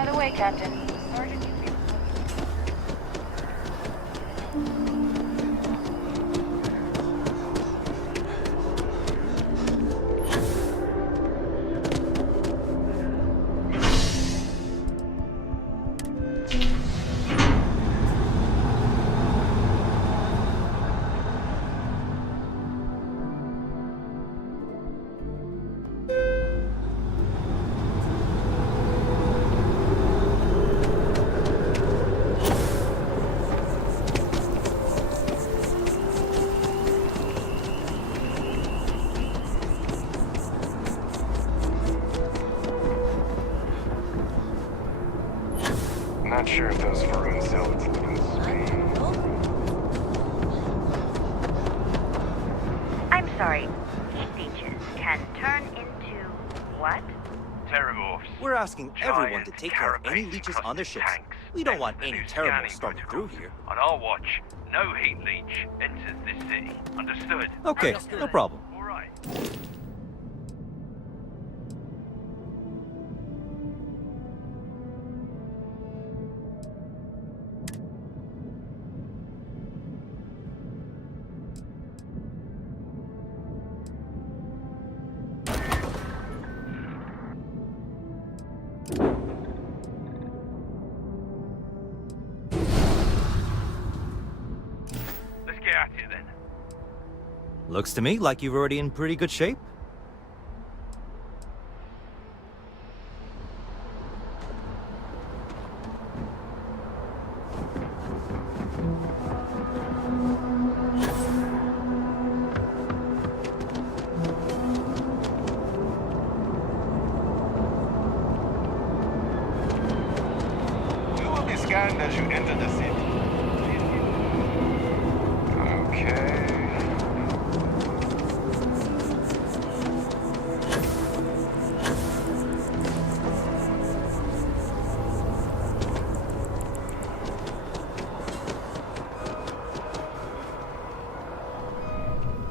By the way, Captain, Sergeant needs me. Not sure if those Varun zealots live in Spain. I'm sorry. Heat leeches can turn into what? Terramorphs. We're asking everyone to Giant take care of any carapace leeches custom on their ships. tanks. We don't That's want the any new terrible scanning storming through protocols. here. On our watch, no heat leech enters this city. Understood? Okay, no problem. All right. Let's get at it then. Looks to me like you're already in pretty good shape. You will be scanned as you enter the city. Okay.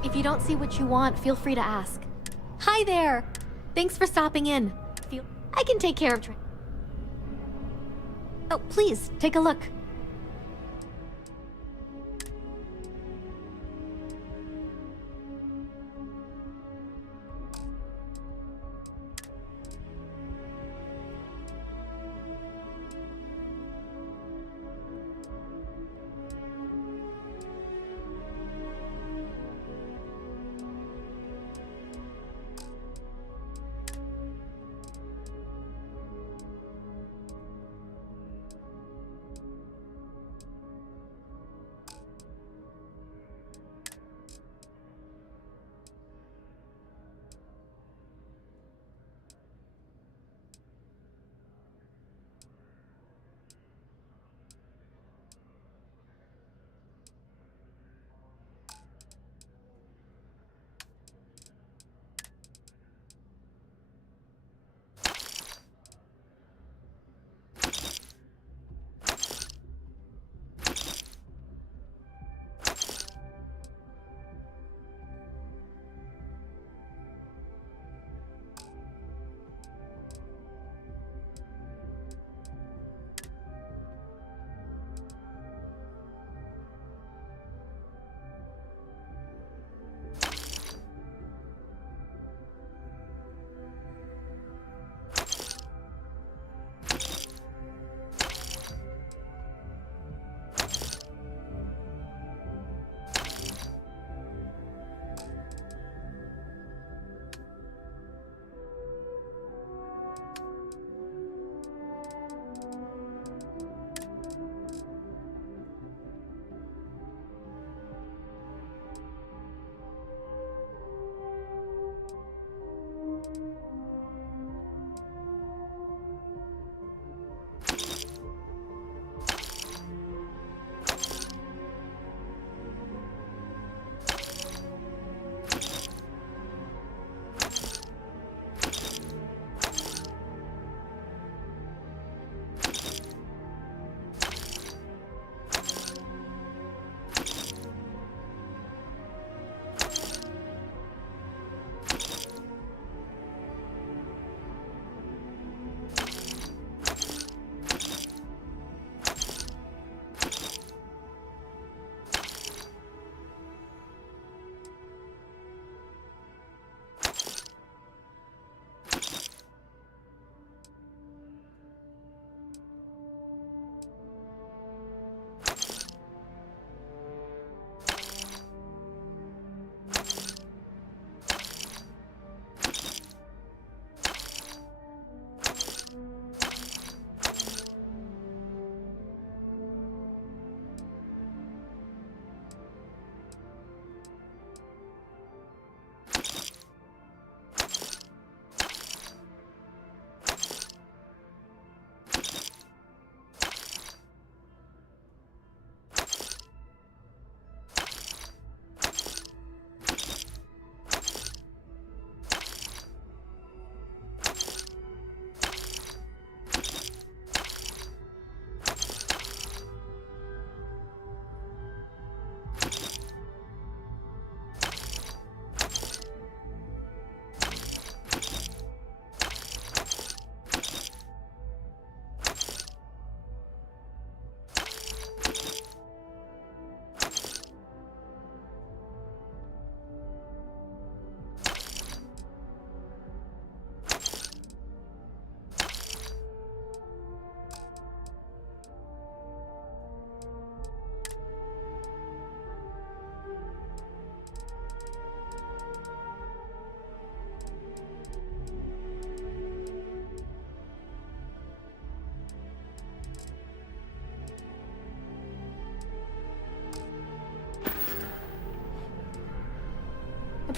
If you don't see what you want, feel free to ask. Hi there! Thanks for stopping in. I can take care of Oh, please, take a look.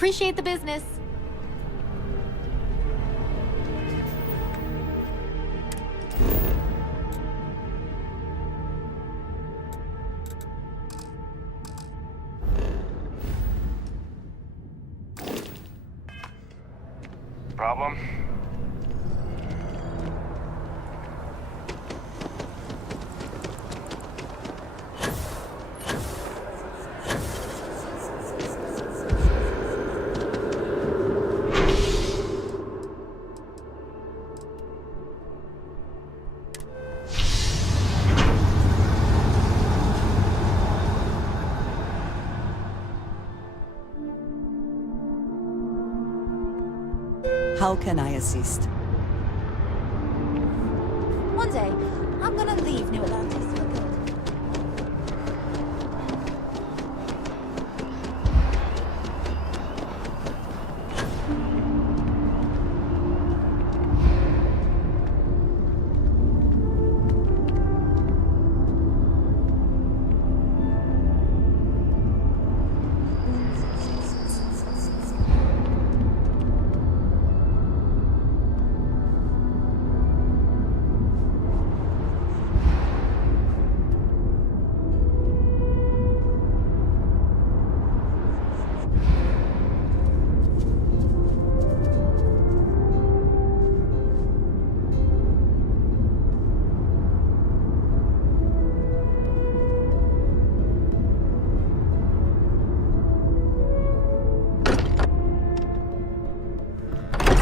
Appreciate the business. Problem? How can I assist? One day, I'm gonna leave New Atlantis for good.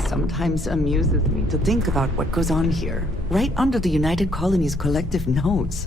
Sometimes amuses me to think about what goes on here, right under the United Colonies' collective nose.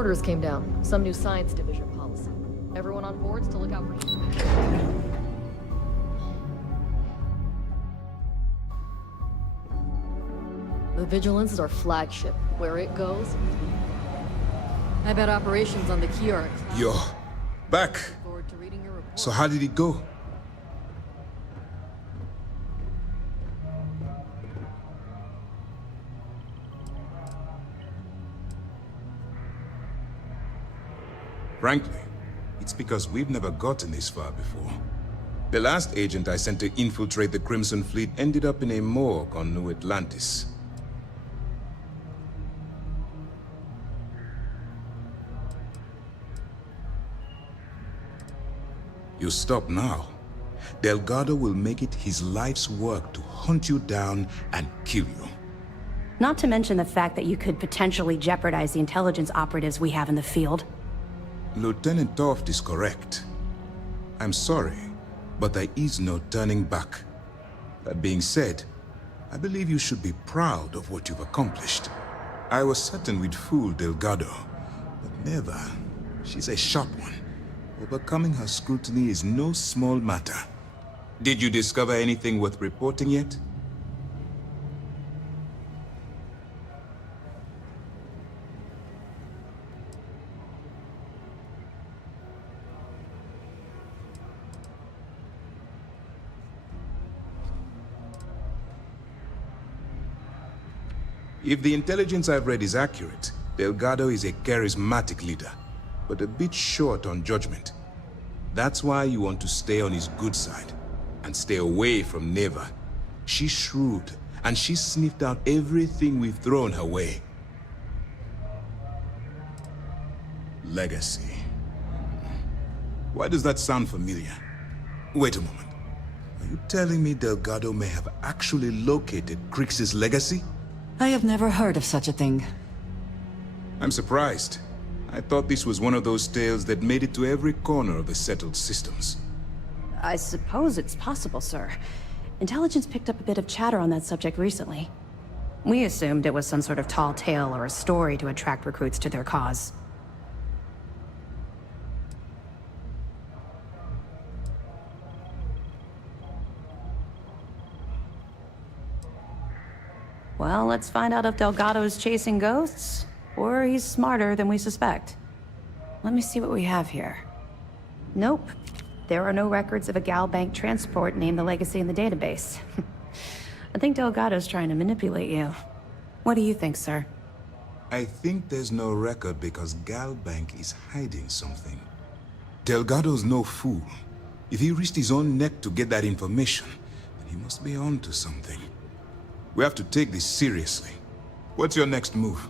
orders came down. Some new science division policy. Everyone on boards to look out for... The Vigilance is our flagship. Where it goes... I bet operations on the key are... Yo, back. Look forward to reading your report. So how did it go? Frankly, it's because we've never gotten this far before. The last agent I sent to infiltrate the Crimson Fleet ended up in a morgue on New Atlantis. You stop now. Delgado will make it his life's work to hunt you down and kill you. Not to mention the fact that you could potentially jeopardize the intelligence operatives we have in the field. Lieutenant Toft is correct. I'm sorry, but there is no turning back. That being said, I believe you should be proud of what you've accomplished. I was certain we'd fool Delgado, but never. She's a sharp one. Overcoming her scrutiny is no small matter. Did you discover anything worth reporting yet? If the intelligence I've read is accurate, Delgado is a charismatic leader, but a bit short on judgment. That's why you want to stay on his good side, and stay away from Neva. She's shrewd, and she's sniffed out everything we've thrown her way. Legacy. Why does that sound familiar? Wait a moment. Are you telling me Delgado may have actually located Crix's legacy? I have never heard of such a thing. I'm surprised. I thought this was one of those tales that made it to every corner of the settled systems. I suppose it's possible, sir. Intelligence picked up a bit of chatter on that subject recently. We assumed it was some sort of tall tale or a story to attract recruits to their cause. Well, let's find out if Delgado is chasing ghosts, or he's smarter than we suspect. Let me see what we have here. Nope. There are no records of a Gal Bank transport named the Legacy in the database. I think Delgado's trying to manipulate you. What do you think, sir? I think there's no record because Gal Bank is hiding something. Delgado's no fool. If he risked his own neck to get that information, then he must be onto something. We have to take this seriously. What's your next move?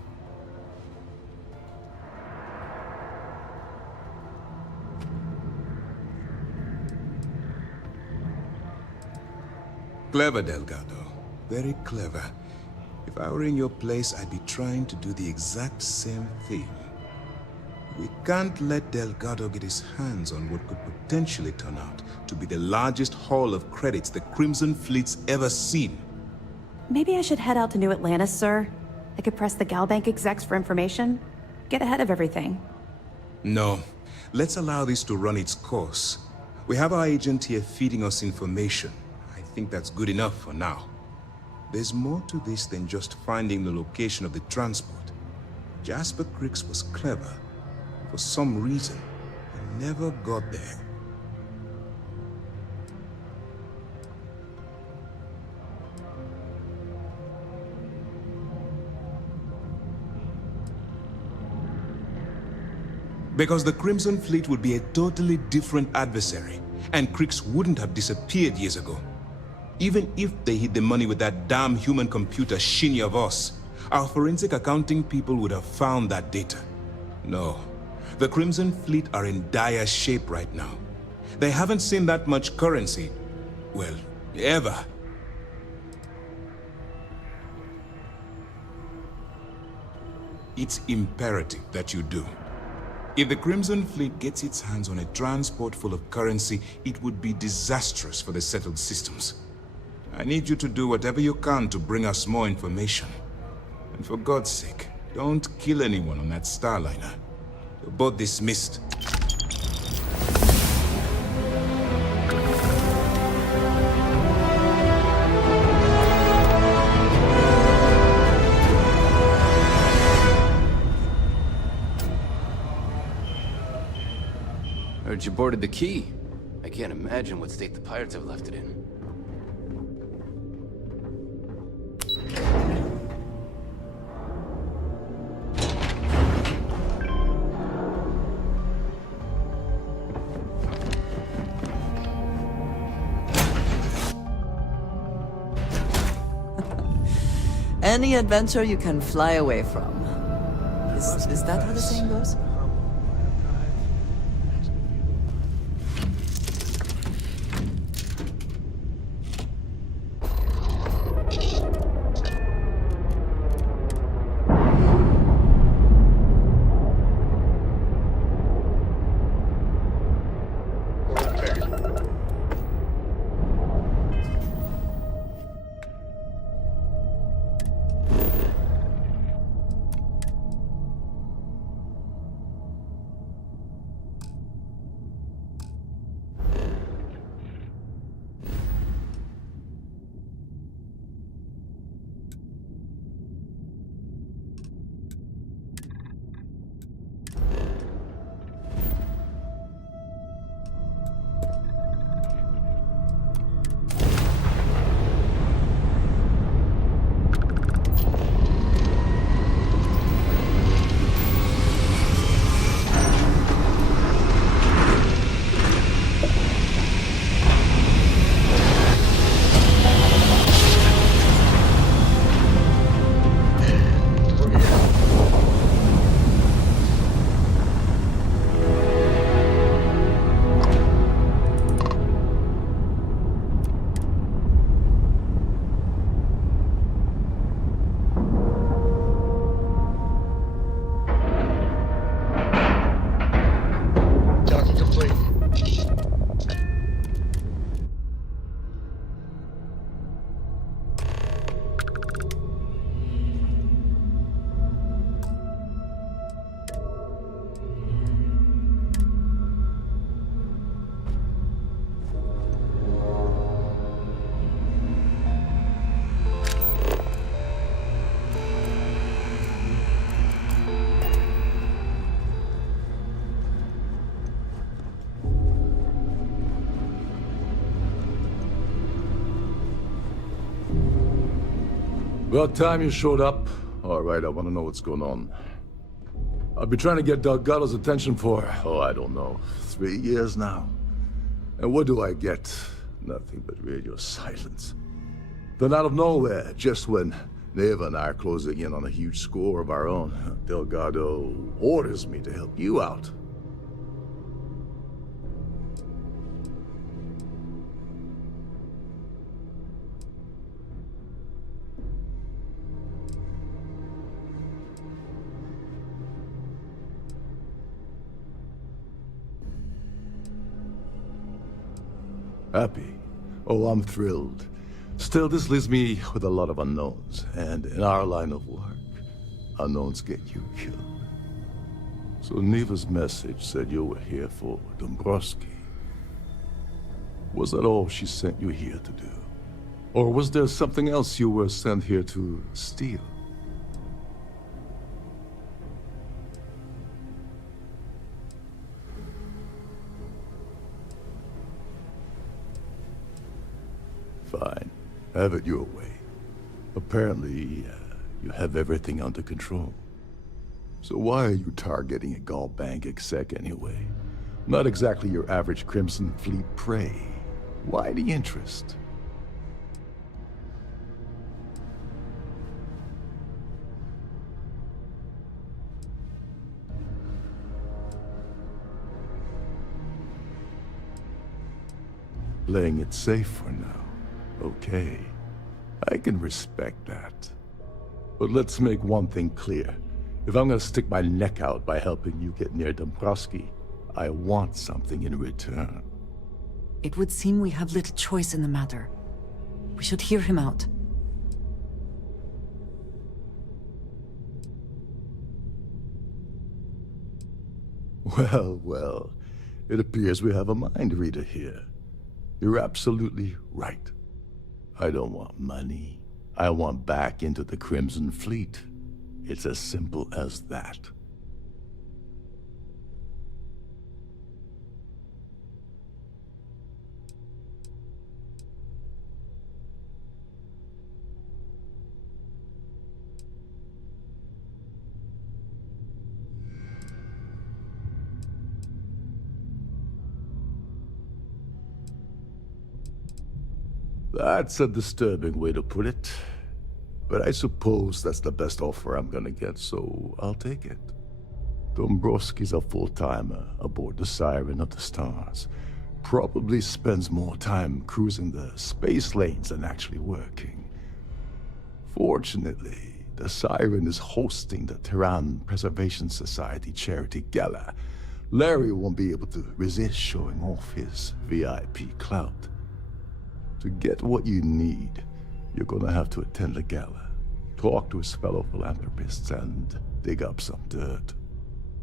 Clever, Delgado. Very clever. If I were in your place, I'd be trying to do the exact same thing. We can't let Delgado get his hands on what could potentially turn out to be the largest haul of credits the Crimson Fleet's ever seen. Maybe I should head out to New Atlantis, sir. I could press the Gal Bank execs for information. Get ahead of everything. No. Let's allow this to run its course. We have our agent here feeding us information. I think that's good enough for now. There's more to this than just finding the location of the transport. Jasper Crix was clever. For some reason, he never got there. Because the Crimson Fleet would be a totally different adversary, and Crix wouldn't have disappeared years ago. Even if they hid the money with that damn human computer Shinya Voss, our forensic accounting people would have found that data. No, the Crimson Fleet are in dire shape right now. They haven't seen that much currency, well, ever. It's imperative that you do. If the Crimson Fleet gets its hands on a transport full of currency, it would be disastrous for the settled systems. I need you to do whatever you can to bring us more information. And for God's sake, don't kill anyone on that Starliner. Both dismissed. Heard you boarded the key. I can't imagine what state the pirates have left it in. Any adventure you can fly away from. Is that how the saying goes? About time you showed up. All right, I want to know what's going on. I've been trying to get Delgado's attention for, I don't know, 3 years now. And what do I get? Nothing but radio silence. Then out of nowhere, just when Neva and I are closing in on a huge score of our own, Delgado orders me to help you out. Happy? Oh, I'm thrilled. Still, this leaves me with a lot of unknowns, and in our line of work, unknowns get you killed. So Neva's message said you were here for Dombrowski. Was that all she sent you here to do? Or was there something else you were sent here to steal? Fine. Have it your way. Apparently, you have everything under control. So why are you targeting a Gaul bank exec anyway? Not exactly your average Crimson Fleet prey. Why the interest? Playing it safe for now. Okay, I can respect that. But let's make one thing clear. If I'm gonna stick my neck out by helping you get near Dombrowski, I want something in return. It would seem we have little choice in the matter. We should hear him out. Well, well. It appears we have a mind reader here. You're absolutely right. I don't want money. I want back into the Crimson Fleet. It's as simple as that. That's a disturbing way to put it. But I suppose that's the best offer I'm gonna get, so I'll take it. Dombrowski's a full-timer aboard the Siren of the Stars. Probably spends more time cruising the space lanes than actually working. Fortunately, the Siren is hosting the Terran Preservation Society charity gala. Larry won't be able to resist showing off his VIP clout. To get what you need, you're gonna have to attend the gala, talk to his fellow philanthropists, and dig up some dirt.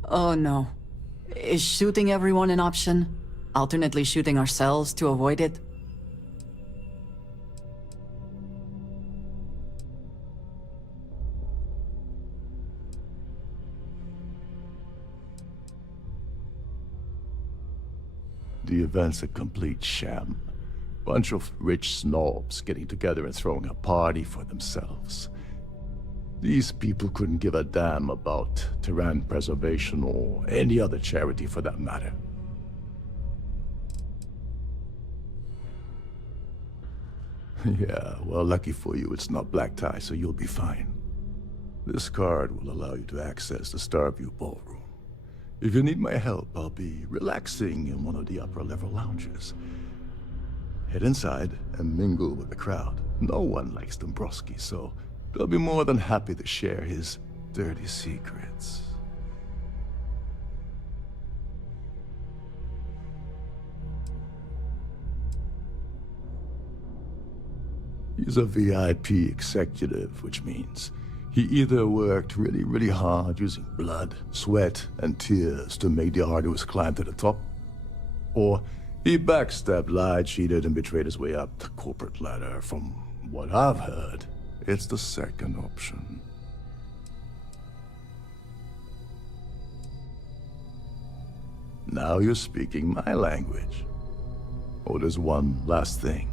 Oh no. Is shooting everyone an option? Alternately shooting ourselves to avoid it? The event's a complete sham. Bunch of rich snobs getting together and throwing a party for themselves. These people couldn't give a damn about Terran preservation or any other charity for that matter. Yeah, well, lucky for you, it's not black tie, so you'll be fine. This card will allow you to access the Starfield ballroom. If you need my help, I'll be relaxing in one of the upper-level lounges. Head inside and mingle with the crowd. No one likes Dombrowski, so they'll be more than happy to share his dirty secrets. He's a VIP executive, which means he either worked really hard using blood, sweat, and tears to make the arduous climb to the top, or he backstabbed, lied, cheated, and betrayed his way up the corporate ladder. From what I've heard, it's the second option. Now you're speaking my language. Oh, there's one last thing.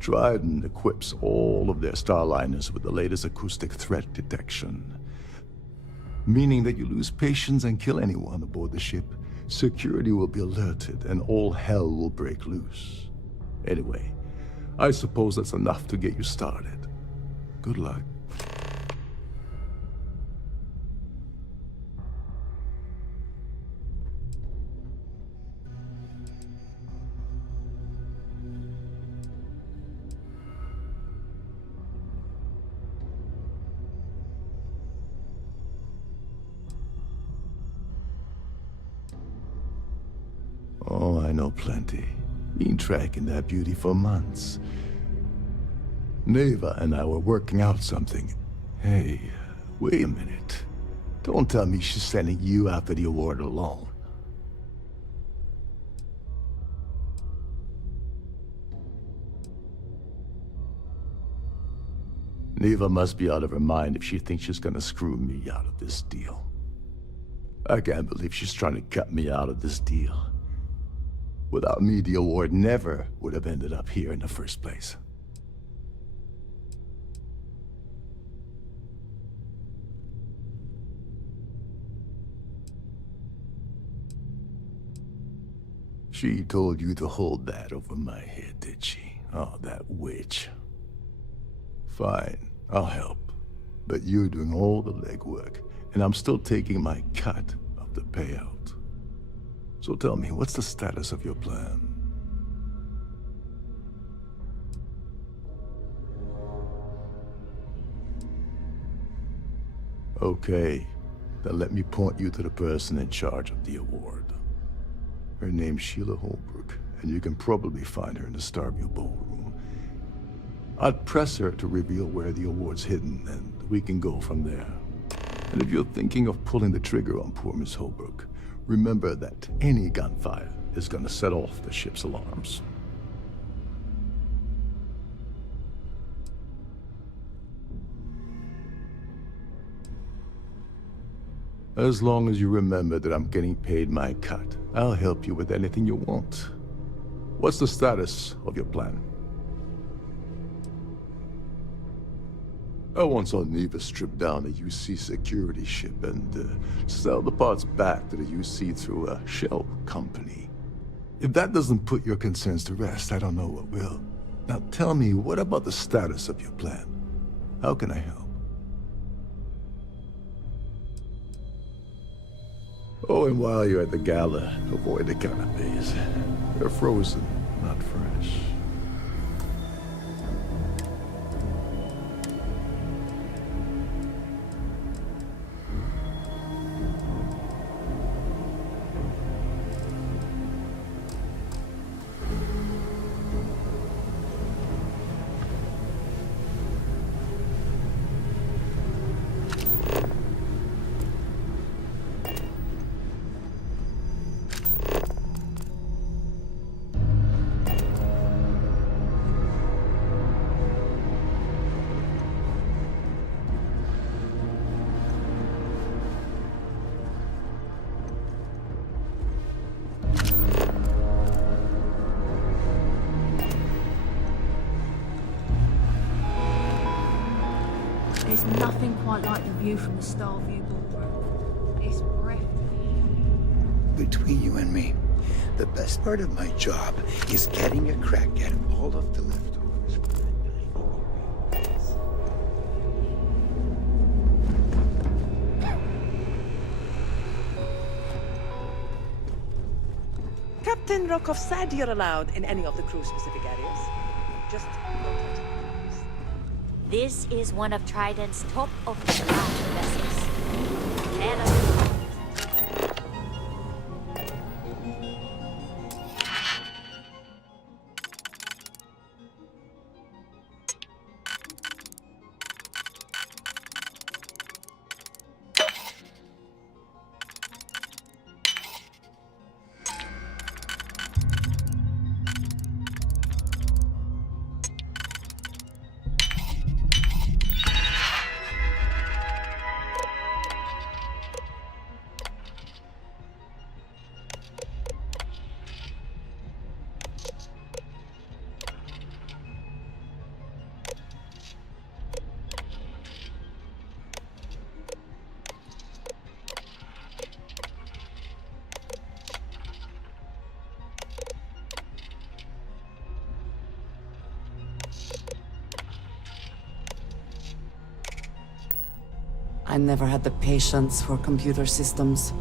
Trident equips all of their starliners with the latest acoustic threat detection, meaning that you lose patience and kill anyone aboard the ship, security will be alerted and all hell will break loose. Anyway, I suppose that's enough to get you started. Good luck. Oh, I know plenty. Been tracking that beauty for months. Neva and I were working out something. Hey, wait a minute. Don't tell me she's sending you after the award alone. Neva must be out of her mind if she thinks she's gonna screw me out of this deal. I can't believe she's trying to cut me out of this deal. Without me, the award never would have ended up here in the first place. She told you to hold that over my head, did she? Oh, that witch. Fine, I'll help. But you're doing all the legwork, and I'm still taking my cut of the payout. So tell me, what's the status of your plan? Okay, then let me point you to the person in charge of the award. Her name's Sheila Holbrook, and you can probably find her in the Starfield ballroom. I'd press her to reveal where the award's hidden, and we can go from there. And if you're thinking of pulling the trigger on poor Miss Holbrook, Remember that any gunfire is gonna set off the ship's alarms. As long as you remember that I'm getting paid my cut, I'll help you with anything you want. What's the status of your plan? I once saw Neva strip down a UC security ship and sell the parts back to the UC through a shell company. If that doesn't put your concerns to rest, I don't know what will. Now tell me, what about the status of your plan? How can I help? Oh, and while you're at the gala, avoid the canapes. They're frozen, not fresh. There's nothing quite like the view from the Starfield ballroom. It's breathtaking. Between you and me, the best part of my job is getting a crack at all of the leftovers. Captain Rokov said you're allowed in any of the crew-specific areas. Just don't touch it. This is one of Trident's top-of-the-line vessels. Never. I never had the patience for computer systems.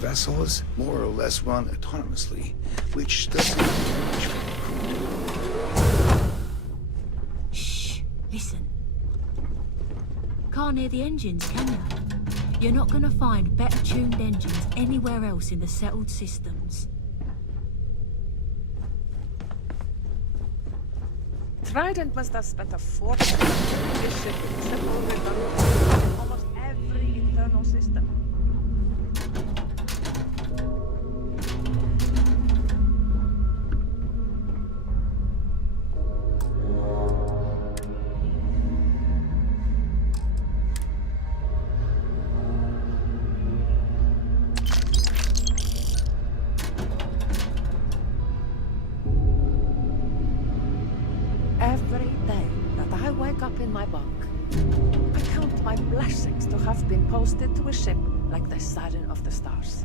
vessels more or less run autonomously, which doesn't do much for the crew. Shh, listen. Can't hear the engines, can you? You're not gonna find better tuned engines anywhere else in the settled systems. Trident must have spent a fortune on this ship with triple redundancy in almost every internal system. Every day that I wake up in my bunk, I count my blessings to have been posted to a ship like the Siren of the Stars.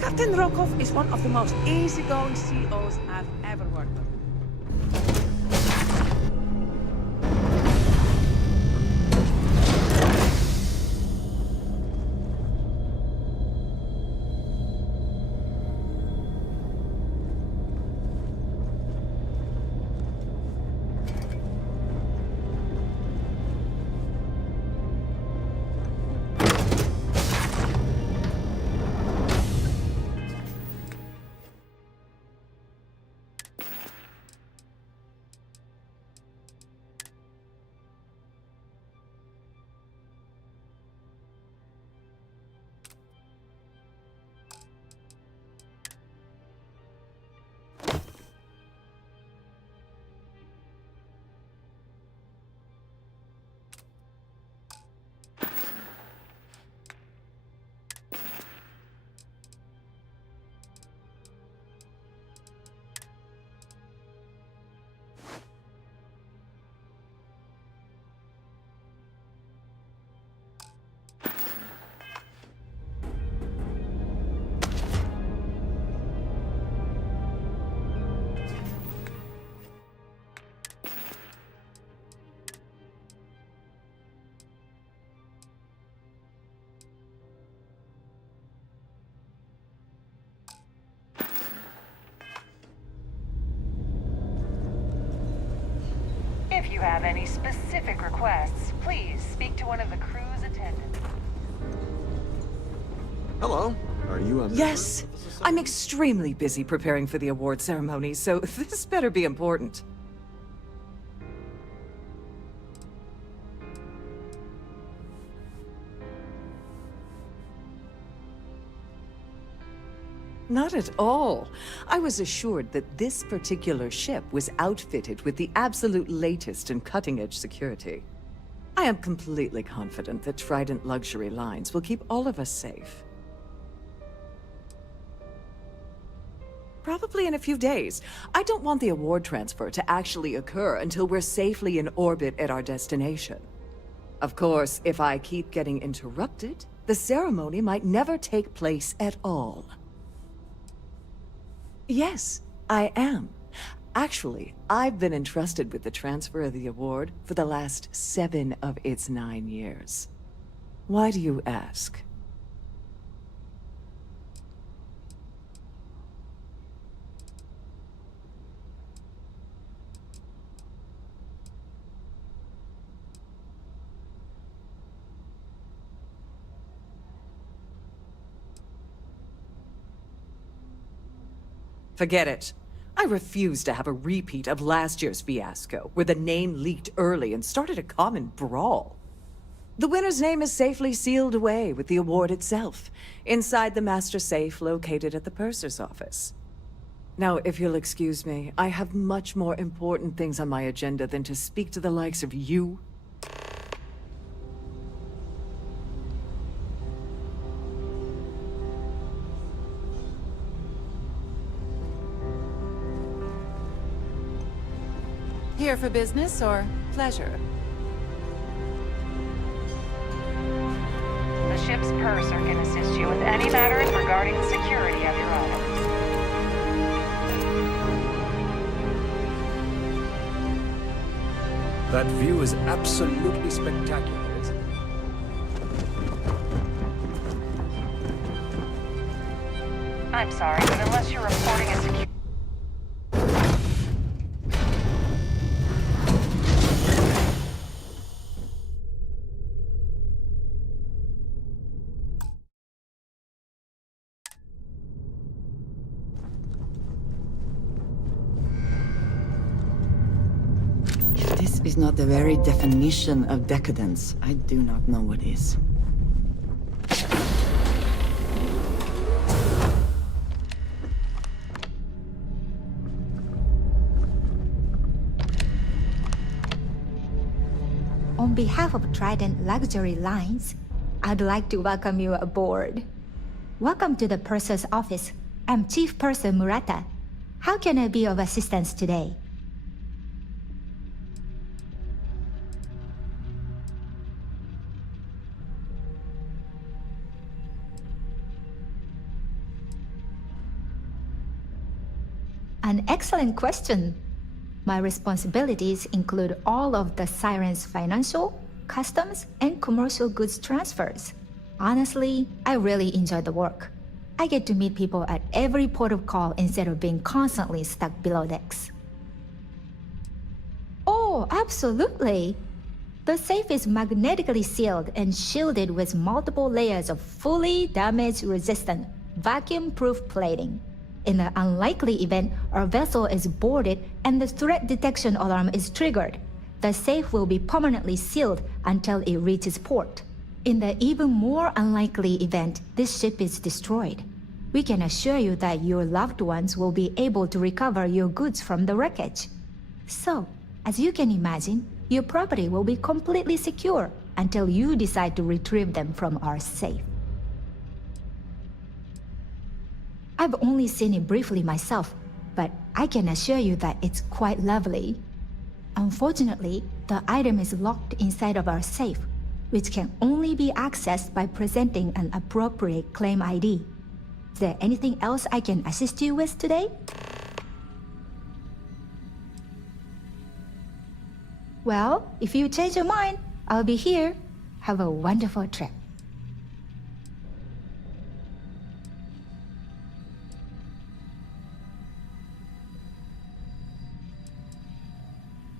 Captain Rokov is one of the most easygoing COs I've ever worked with. If you have any specific requests, please speak to one of the crew's attendants. Hello. Are you a... Yes. I'm extremely busy preparing for the award ceremony, so this better be important. Not at all. I was assured that this particular ship was outfitted with the absolute latest and cutting-edge security. I am completely confident that Trident Luxury Lines will keep all of us safe. Probably in a few days. I don't want the award transfer to actually occur until we're safely in orbit at our destination. Of course, if I keep getting interrupted, the ceremony might never take place at all. Yes, I am. Actually, I've been entrusted with the transfer of the award for the last 7 of its 9 years. Why do you ask? Forget it. I refuse to have a repeat of last year's fiasco, where the name leaked early and started a common brawl. The winner's name is safely sealed away with the award itself, inside the master safe located at the purser's office. Now, if you'll excuse me, I have much more important things on my agenda than to speak to the likes of you. Here for business or pleasure? The ship's purser can assist you with any matters regarding the security of your items. That view is absolutely spectacular, isn't it? I'm sorry, but unless you're reporting a security... If this is not the very definition of decadence, I do not know what is. On behalf of Trident Luxury Lines, I'd like to welcome you aboard. Welcome to the Purser's office. I'm Chief Purser Murata. How can I be of assistance today? An excellent question. My responsibilities include all of the Siren's financial, customs, and commercial goods transfers. Honestly, I really enjoy the work. I get to meet people at every port of call instead of being constantly stuck below decks. Oh, absolutely! The safe is magnetically sealed and shielded with multiple layers of fully damage-resistant, vacuum-proof plating. In the unlikely event our vessel is boarded and the threat detection alarm is triggered, the safe will be permanently sealed until it reaches port. In the even more unlikely event this ship is destroyed, we can assure you that your loved ones will be able to recover your goods from the wreckage. So, as you can imagine, your property will be completely secure until you decide to retrieve them from our safe. I've only seen it briefly myself, but I can assure you that it's quite lovely. Unfortunately, the item is locked inside of our safe, which can only be accessed by presenting an appropriate claim ID. Is there anything else I can assist you with today? Well, if you change your mind, I'll be here. Have a wonderful trip.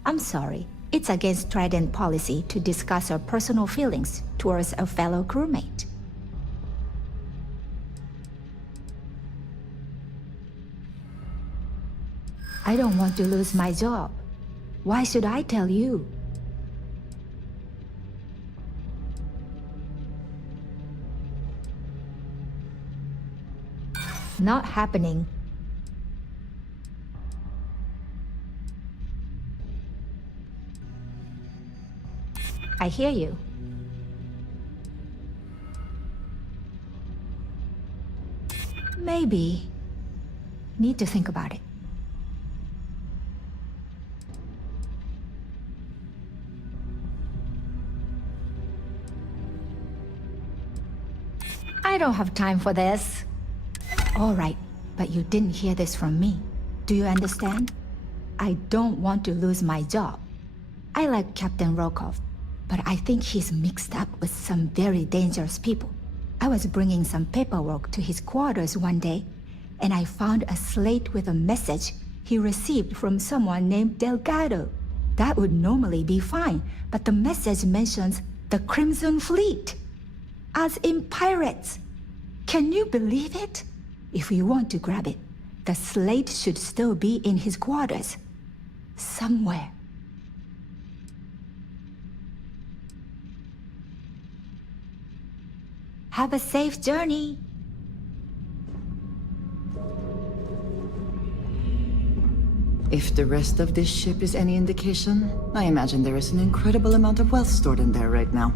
I'm sorry. It's against Trident policy to discuss our personal feelings towards a fellow crewmate. I don't want to lose my job. Why should I tell you? Not happening. I hear you. Maybe. Need to think about it. I don't have time for this. All right, but you didn't hear this from me. Do you understand? I don't want to lose my job. I like Captain Rokov, but I think he's mixed up with some very dangerous people. I was bringing some paperwork to his quarters one day, and I found a slate with a message he received from someone named Delgado. That would normally be fine, but the message mentions the Crimson Fleet, as in pirates. Can you believe it? If you want to grab it, the slate should still be in his quarters. Somewhere. Have a safe journey. If the rest of this ship is any indication, I imagine there is an incredible amount of wealth stored in there right now.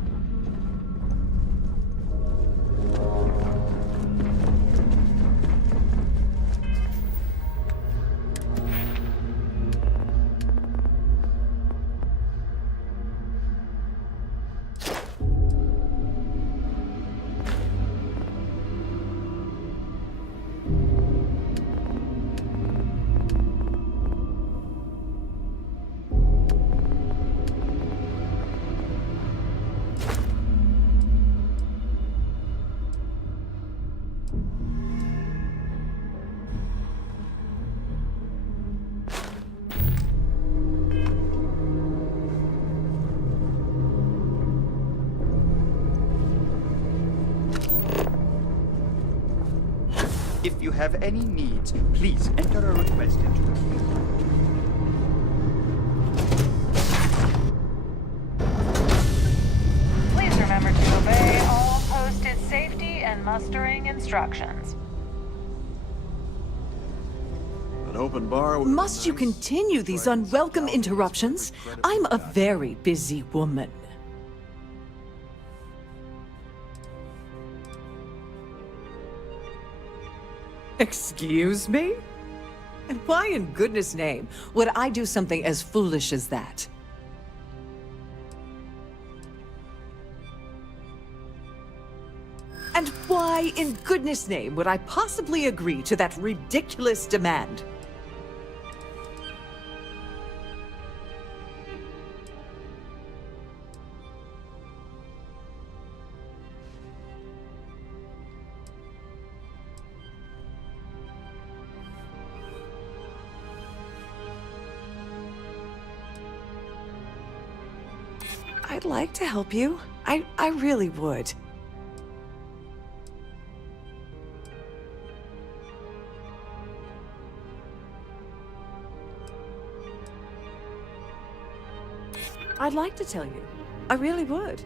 have any needs, please enter a request into the field. Please remember to obey all posted safety and mustering instructions. An open bar with Must you continue these unwelcome interruptions? I'm a very busy woman. Excuse me? And why in goodness name would I do something as foolish as that? And why in goodness name would I possibly agree to that ridiculous demand? I'd like to help you. I really would. I'd like to tell you. I really would.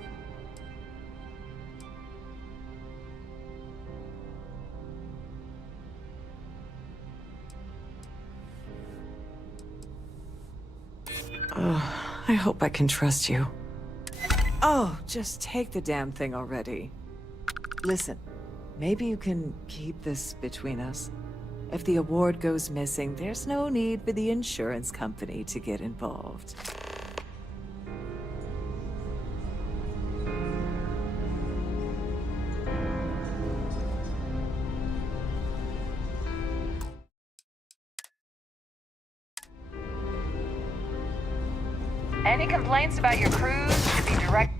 Oh, I hope I can trust you. Oh, just take the damn thing already. Listen, maybe you can keep this between us. If the award goes missing, there's no need for the insurance company to get involved. Any complaints about your cruise should be direct.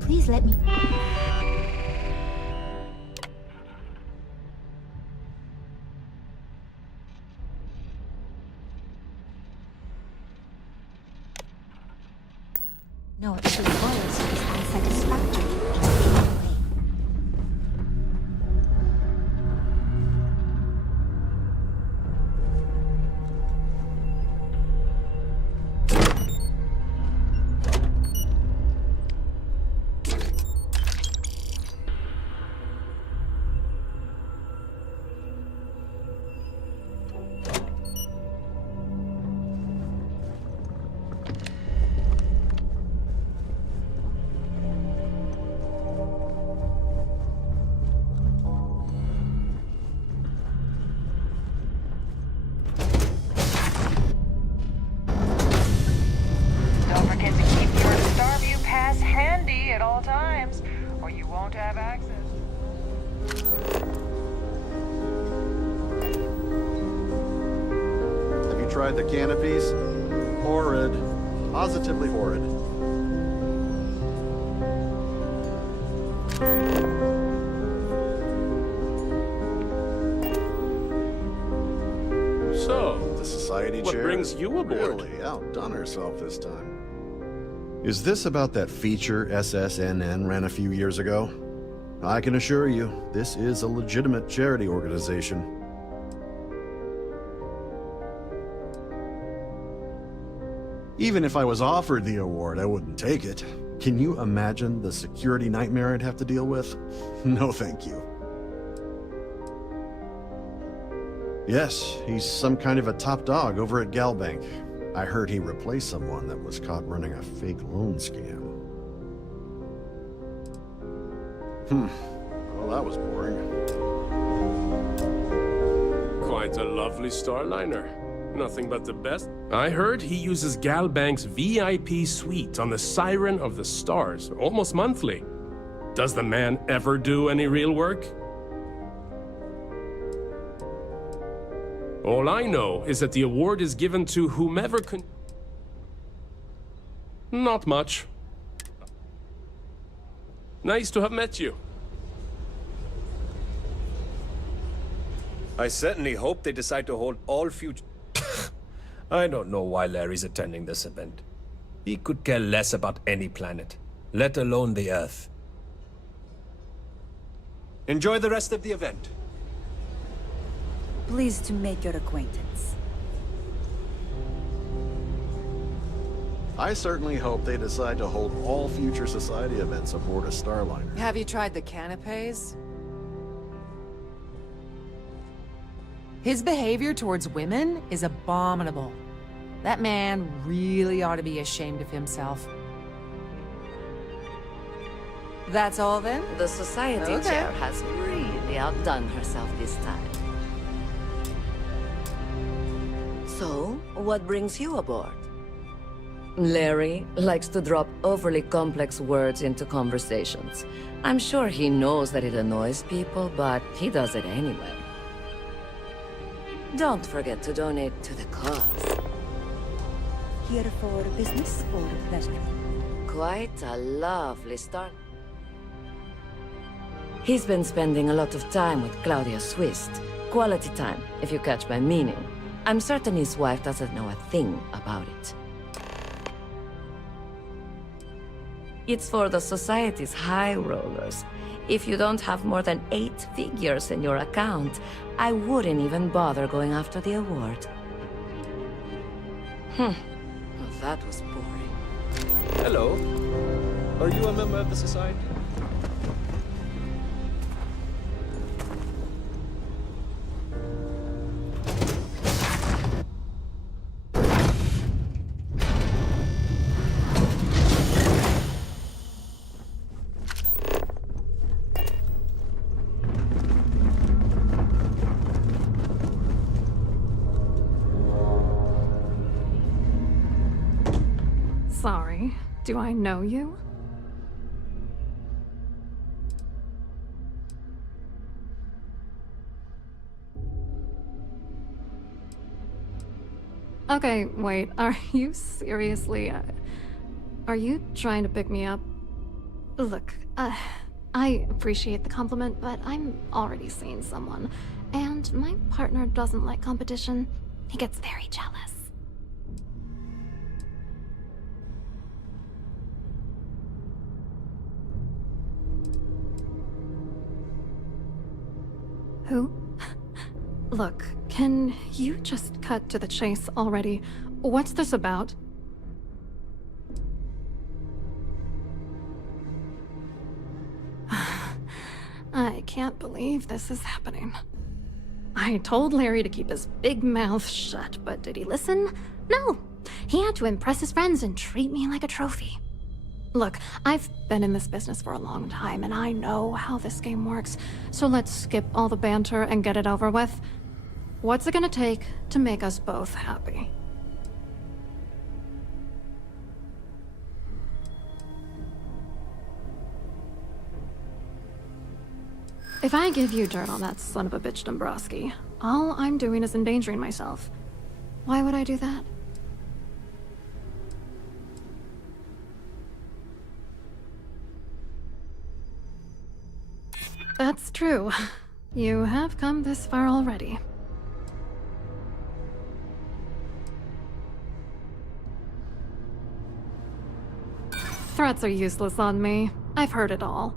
Please let me... No, the voice is unsatisfactory in any way. Don't forget to keep your Starview pass handy at all times, or you won't have access. Have you tried the canopies? Horrid. Positively horrid. So, The society what chair brings you aboard? Really outdone herself this time. Is this about that feature SSNN ran a few years ago? I can assure you, this is a legitimate charity organization. Even if I was offered the award, I wouldn't take it. Can you imagine the security nightmare I'd have to deal with? No, thank you. Yes, he's some kind of a top dog over at Galbank. I heard he replaced someone that was caught running a fake loan scam. Well, that was boring. Quite a lovely Starliner. Nothing but the best. I heard he uses Galbank's VIP suite on the Siren of the Stars, almost monthly. Does the man ever do any real work? All I know is that the award is given to whomever can... Not much. Nice to have met you. I certainly hope they decide to hold all future... I don't know why Larry's attending this event. He could care less about any planet, let alone the Earth. Enjoy the rest of the event. Pleased to make your acquaintance. I certainly hope they decide to hold all future society events aboard a Starliner. Have you tried the canapes? His behavior towards women is abominable. That man really ought to be ashamed of himself. That's all then? The society chair has really outdone herself this time. So, what brings you aboard? Larry likes to drop overly complex words into conversations. I'm sure he knows that it annoys people, but he does it anyway. Don't forget to donate to the cause. Here for business or pleasure? Quite a lovely start. He's been spending a lot of time with Claudia Swist. Quality time, if you catch my meaning. I'm certain his wife doesn't know a thing about it. It's for the society's high rollers. If you don't have more than 8 figures in your account, I wouldn't even bother going after the award. Well, that was boring. Hello. Are you a member of the society? Sorry, do I know you? Okay, wait, are you seriously, are you trying to pick me up? Look, I appreciate the compliment, but I'm already seeing someone, and my partner doesn't like competition. He gets very jealous. Who? Look, can you just cut to the chase already? What's this about? I can't believe this is happening. I told Larry to keep his big mouth shut, but did he listen? No! He had to impress his friends and treat me like a trophy. Look, I've been in this business for a long time, and I know how this game works, so let's skip all the banter and get it over with. What's it gonna take to make us both happy? If I give you dirt on that son of a bitch Dombrowski, all I'm doing is endangering myself. Why would I do that? That's true. You have come this far already. Threats are useless on me. I've heard it all.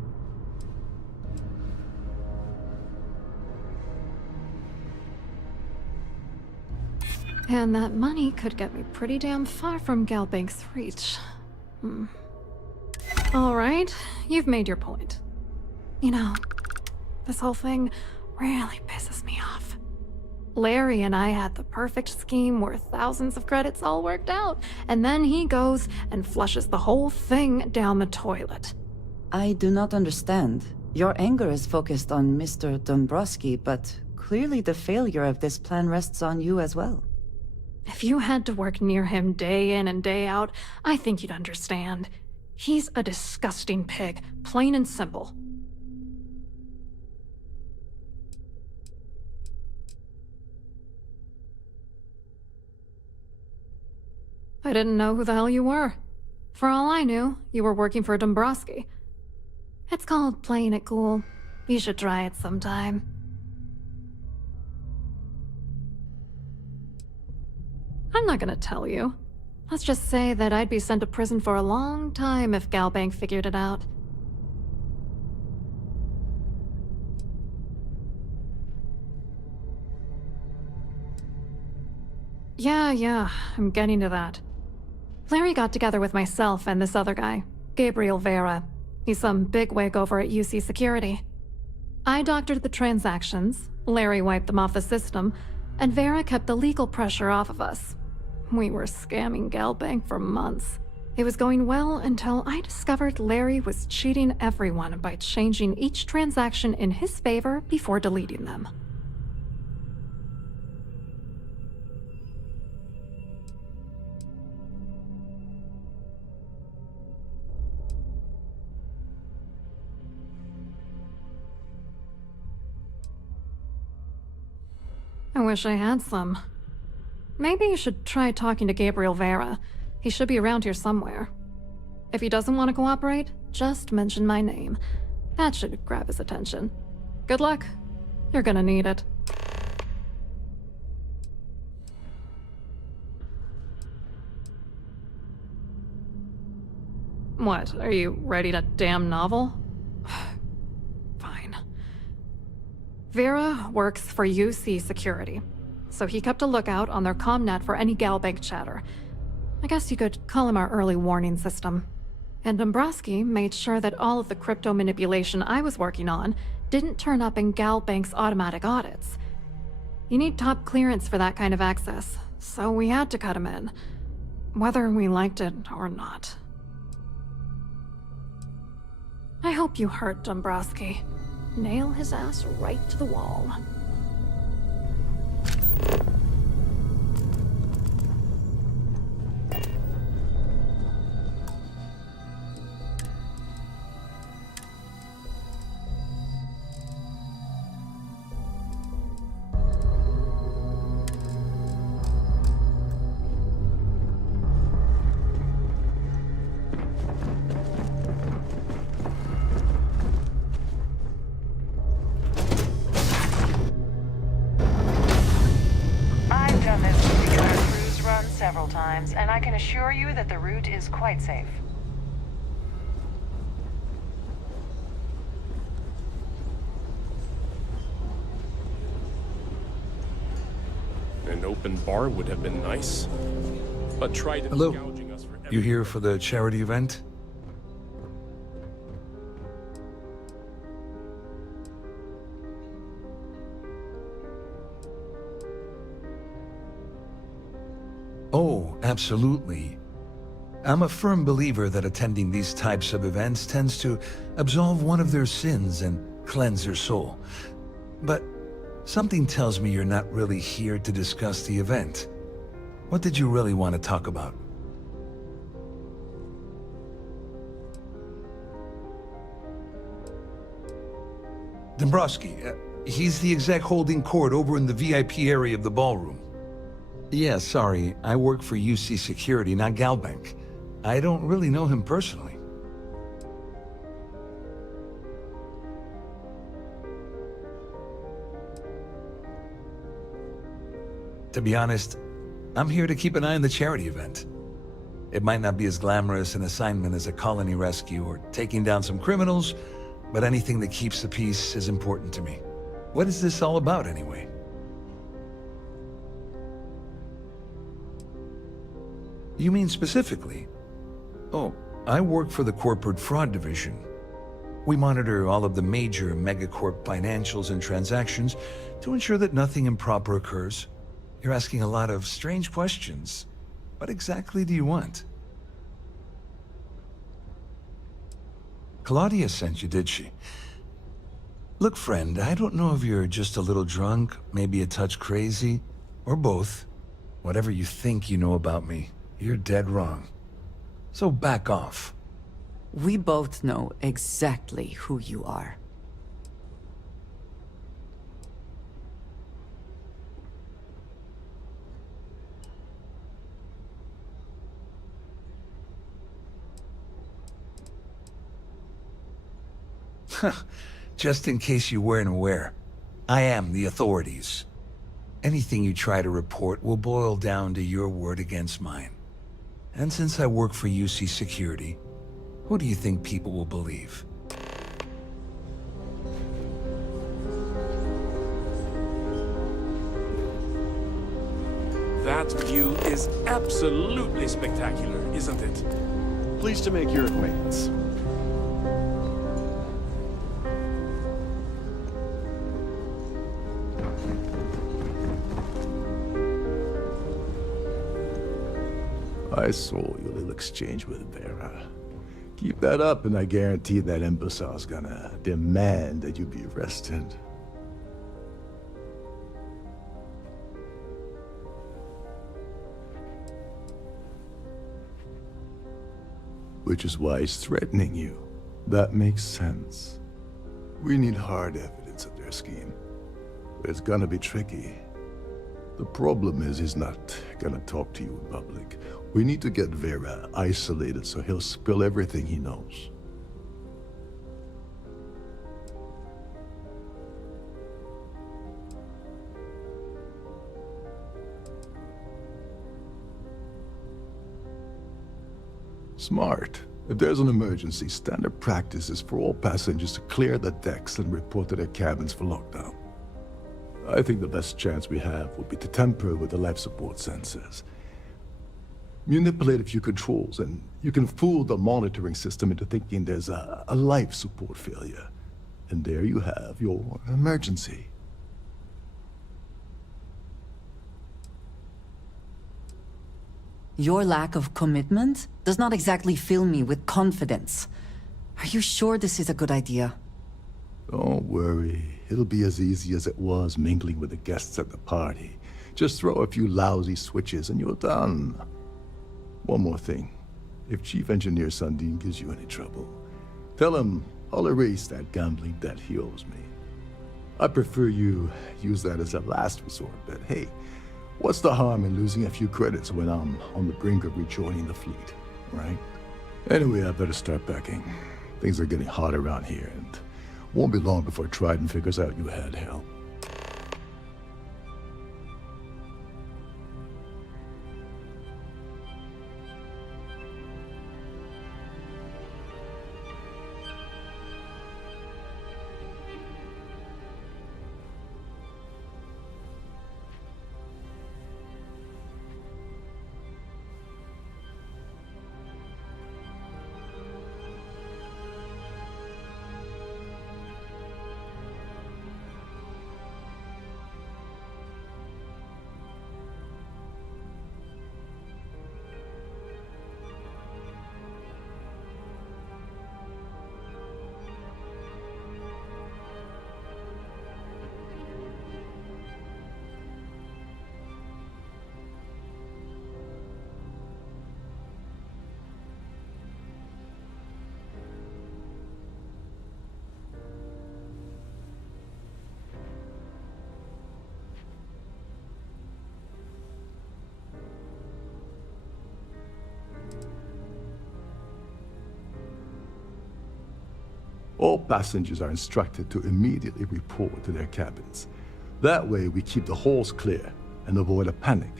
And that money could get me pretty damn far from Galbank's reach. Alright, you've made your point. You know, this whole thing really pisses me off. Larry and I had the perfect scheme worth thousands of credits all worked out, and then he goes and flushes the whole thing down the toilet. I do not understand. Your anger is focused on Mr. Dombrowski, but clearly the failure of this plan rests on you as well. If you had to work near him day in and day out, I think you'd understand. He's a disgusting pig, plain and simple. I didn't know who the hell you were. For all I knew, you were working for Dombrowski. It's called playing it cool. You should try it sometime. I'm not gonna tell you. Let's just say that I'd be sent to prison for a long time if Galbank figured it out. Yeah, I'm getting to that. Larry got together with myself and this other guy, Gabriel Vera. He's some bigwig over at UC Security. I doctored the transactions, Larry wiped them off the system, and Vera kept the legal pressure off of us. We were scamming Galbank for months. It was going well until I discovered Larry was cheating everyone by changing each transaction in his favor before deleting them. I wish I had some. Maybe you should try talking to Gabriel Vera. He should be around here somewhere. If he doesn't want to cooperate, just mention my name. That should grab his attention. Good luck. You're gonna need it. What, are you writing a damn novel? Fine. Vera works for UC Security, so he kept a lookout on their comnet for any Galbank chatter. I guess you could call him our early warning system. And Dombrowski made sure that all of the crypto manipulation I was working on didn't turn up in Galbank's automatic audits. You need top clearance for that kind of access, so we had to cut him in, whether we liked it or not. I hope you hurt Dombrowski. Nail his ass right to the wall. Several times, and I can assure you that the route is quite safe. An open bar would have been nice, but Trident's Hello. gouging us for You here for the charity event? Oh, absolutely. I'm a firm believer that attending these types of events tends to absolve one of their sins and cleanse their soul. But something tells me you're not really here to discuss the event. What did you really want to talk about? Dombrowski, he's the exec holding court over in the VIP area of the ballroom. Yeah, sorry, I work for UC Security, not Galbank. I don't really know him personally. To be honest, I'm here to keep an eye on the charity event. It might not be as glamorous an assignment as a colony rescue or taking down some criminals, but anything that keeps the peace is important to me. What is this all about, anyway? You mean specifically? Oh, I work for the Corporate Fraud Division. We monitor all of the major megacorp financials and transactions to ensure that nothing improper occurs. You're asking a lot of strange questions. What exactly do you want? Claudia sent you, did she? Look, friend, I don't know if you're just a little drunk, maybe a touch crazy, or both. Whatever you think you know about me, you're dead wrong. So back off. We both know exactly who you are. Just in case you weren't aware, I am the authorities. Anything you try to report will boil down to your word against mine. And since I work for UC Security, who do you think people will believe? That view is absolutely spectacular, isn't it? Pleased to make your acquaintance. I saw your little exchange with Vera. Keep that up and I guarantee that imbecile's gonna demand that you be arrested. Which is why he's threatening you. That makes sense. We need hard evidence of their scheme. But it's gonna be tricky. The problem is he's not gonna talk to you in public. We need to get Vera isolated so he'll spill everything he knows. Smart. If there's an emergency, standard practice is for all passengers to clear the decks and report to their cabins for lockdown. I think the best chance we have would be to tamper with the life support sensors. Manipulate a few controls, and you can fool the monitoring system into thinking there's a life support failure. And there you have your emergency. Your lack of commitment does not exactly fill me with confidence. Are you sure this is a good idea? Don't worry. It'll be as easy as it was mingling with the guests at the party. Just throw a few lousy switches and you're done. One more thing. If Chief Engineer Sundin gives you any trouble, tell him I'll erase that gambling debt he owes me. I prefer you use that as a last resort, but hey, what's the harm in losing a few credits when I'm on the brink of rejoining the fleet, right? Anyway, I better start packing. Things are getting hot around here, and won't be long before Trident figures out you had help. All passengers are instructed to immediately report to their cabins. That way we keep the halls clear and avoid a panic.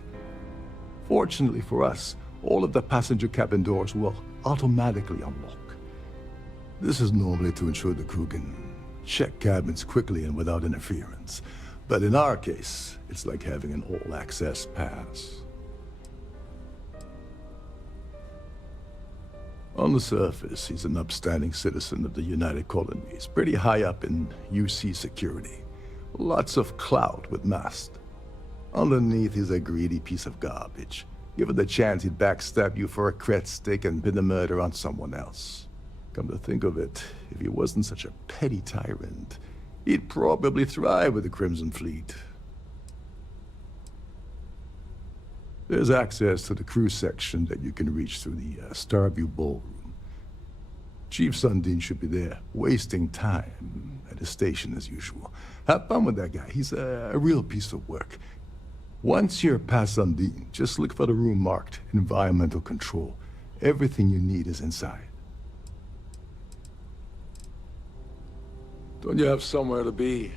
Fortunately for us, all of the passenger cabin doors will automatically unlock. This is normally to ensure the crew can check cabins quickly and without interference. But in our case, it's like having an all-access pass. On the surface, he's an upstanding citizen of the United Colonies, pretty high up in UC security. Lots of clout with mast. Underneath, he's a greedy piece of garbage. Given the chance, he'd backstab you for a cret stick and pin the murder on someone else. Come to think of it, if he wasn't such a petty tyrant, he'd probably thrive with the Crimson Fleet. There's access to the crew section that you can reach through the Starview Ballroom. Chief Sundin should be there, wasting time at his station as usual. Have fun with that guy. He's a real piece of work. Once you're past Sundin, just look for the room marked Environmental Control. Everything you need is inside. Don't you have somewhere to be?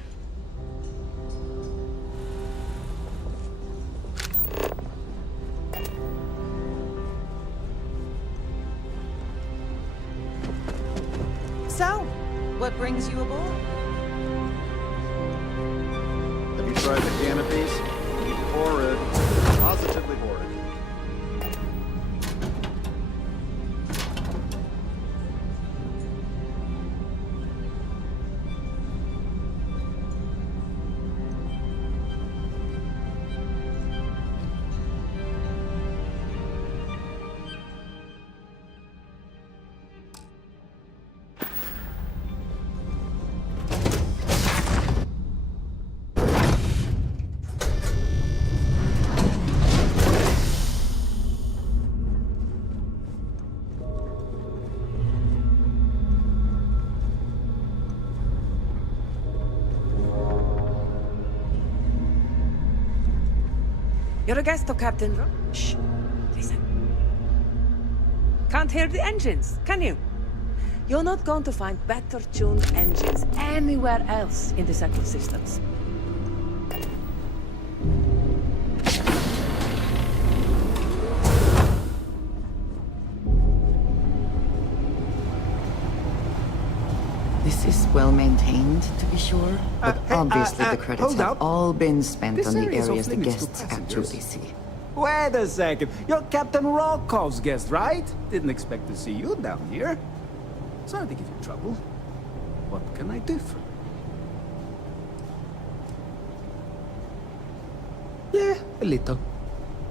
So, what brings you aboard? Have you tried the canopies? Horrid. Positively horrid. You're a guest of Captain Shh. Listen. Can't hear the engines, can you? You're not going to find better tuned engines anywhere else in the settled systems. This is well maintained, to be sure, but obviously the credits have all been spent on the areas the guests actually see. Wait a second. You're Captain Rokov's guest, right? Didn't expect to see you down here. Sorry to give you trouble. What can I do for you? Yeah, a little.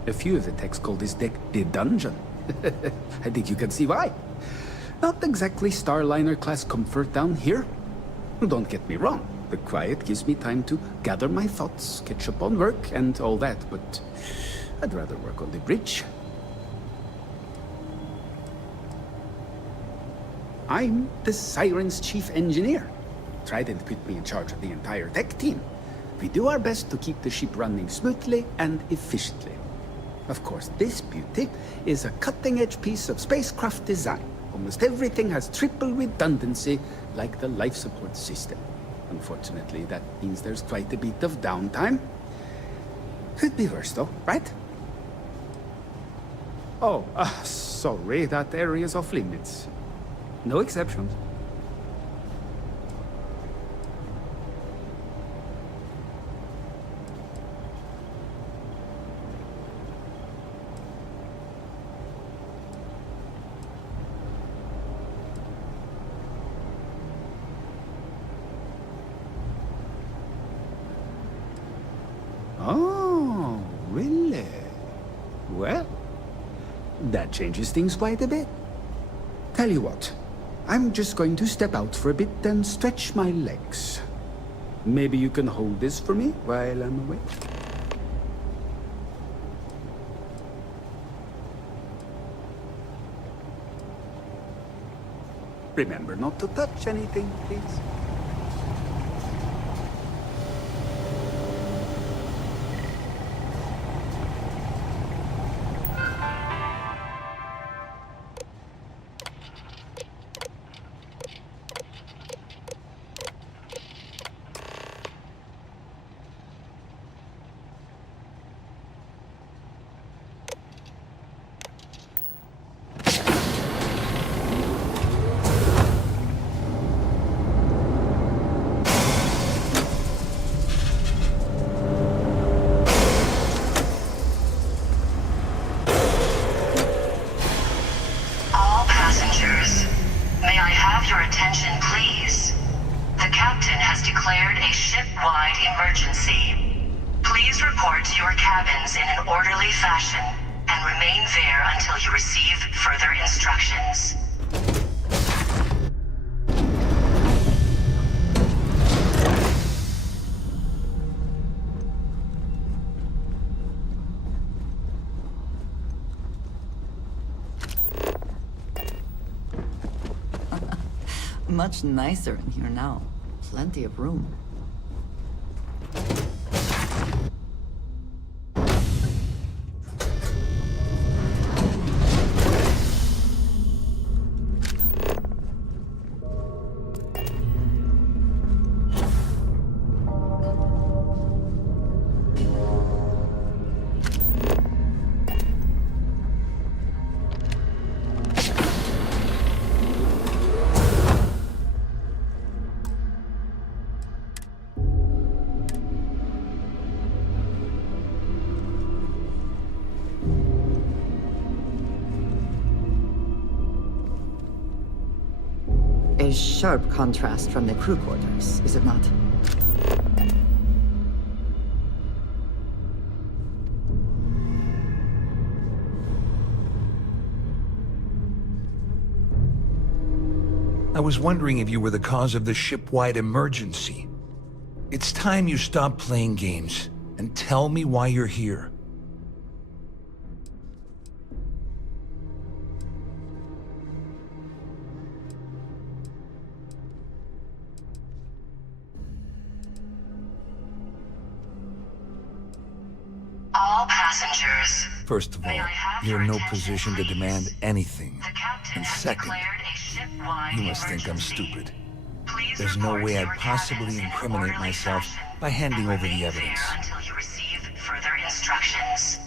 A few of the techs call this deck the dungeon. I think you can see why. Not exactly Starliner-class comfort down here. Don't get me wrong. The quiet gives me time to gather my thoughts, catch up on work, and all that, but I'd rather work on the bridge. I'm the Siren's chief engineer. Trident put me in charge of the entire tech team. We do our best to keep the ship running smoothly and efficiently. Of course, this beauty is a cutting-edge piece of spacecraft design. Almost everything has triple redundancy, like the life support system. Unfortunately, that means there's quite a bit of downtime. Could be worse, though, right? Oh, sorry, that area's off limits. No exceptions. Oh, really? Well, that changes things quite a bit. Tell you what, I'm just going to step out for a bit and stretch my legs. Maybe you can hold this for me while I'm away? Remember not to touch anything, please. Much nicer in here now. Plenty of room. a sharp contrast from the crew quarters, is it not? I was wondering if you were the cause of the ship-wide emergency. It's time you stop playing games and tell me why you're here. All passengers. First of all, you're in no position to demand anything. And second, you must think I'm stupid. There's no way I'd possibly incriminate myself by handing over the evidence. Until you receive further instructions.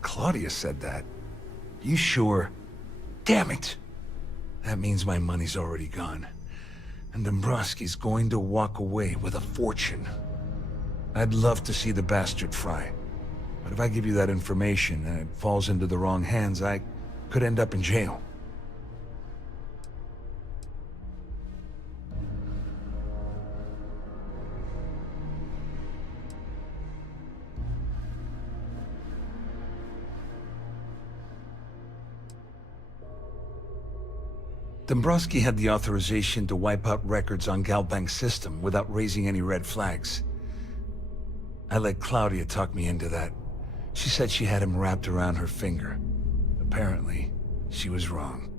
Claudia said that. You sure? Damn it! That means my money's already gone. And Dombrowski's going to walk away with a fortune. I'd love to see the bastard fry. But if I give you that information and it falls into the wrong hands, I could end up in jail. Dombrowski had the authorization to wipe out records on Galbank's system without raising any red flags. I let Claudia talk me into that. She said she had him wrapped around her finger. Apparently, she was wrong.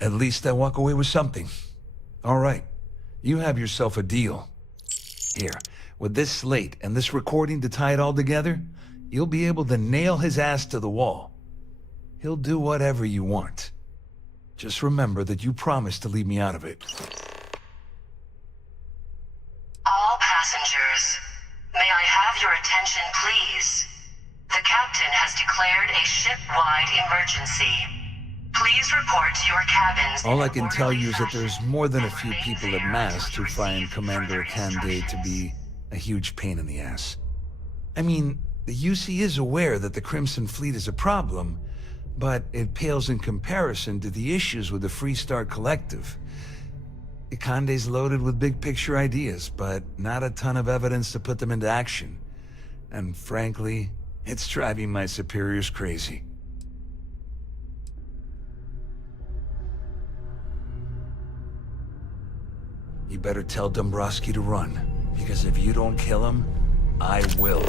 At least I walk away with something. All right, you have yourself a deal. Here, with this slate and this recording to tie it all together, you'll be able to nail his ass to the wall. He'll do whatever you want. Just remember that you promised to leave me out of it. All passengers, may I have your attention, please? The captain has declared a ship-wide emergency. Please report to your cabins. All I can tell you is that there's more than a few people at Mast who find Commander Kande to be a huge pain in the ass. I mean, the UC is aware that the Crimson Fleet is a problem, but it pales in comparison to the issues with the Freestar Collective. Kande's loaded with big-picture ideas, but not a ton of evidence to put them into action. And frankly, it's driving my superiors crazy. You better tell Dombrowski to run, because if you don't kill him, I will.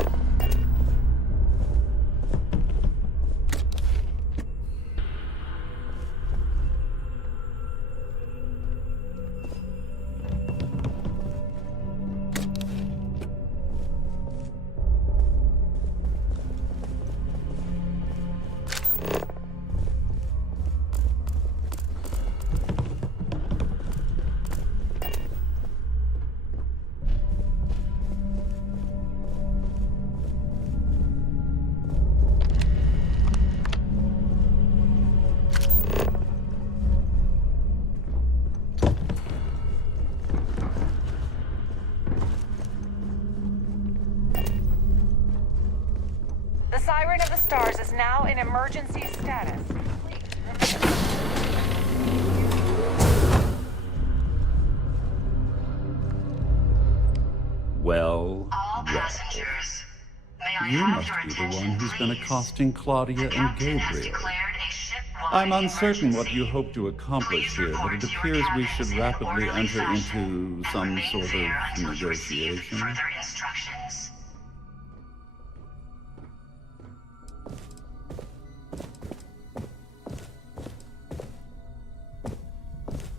The Siren of the Stars is now in emergency status. Well, Passengers, may I you have must your be the attention, one who's been please? accosting Claudia and Gabriel. Declared a ship-wide I'm uncertain what emergency. you hope to accomplish here, but it appears we should rapidly enter into some sort of negotiation. Further instructions.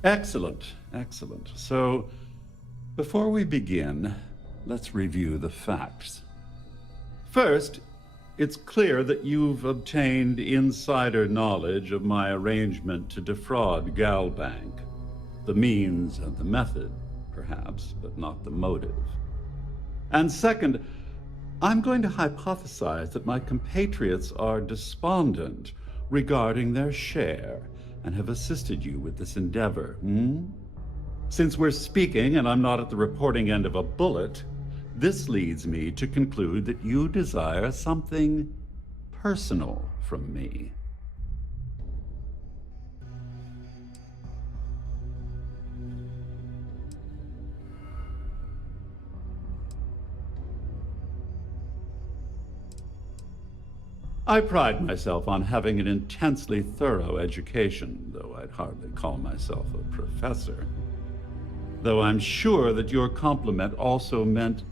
Excellent, excellent. So, before we begin, let's review the facts. First, it's clear that you've obtained insider knowledge of my arrangement to defraud Galbank. The means and the method, perhaps, but not the motive. And second, I'm going to hypothesize that my compatriots are despondent regarding their share and have assisted you with this endeavor, Since we're speaking and I'm not at the reporting end of a bullet, this leads me to conclude that you desire something personal from me. I pride myself on having an intensely thorough education, though I'd hardly call myself a professor. Though I'm sure that your compliment also meant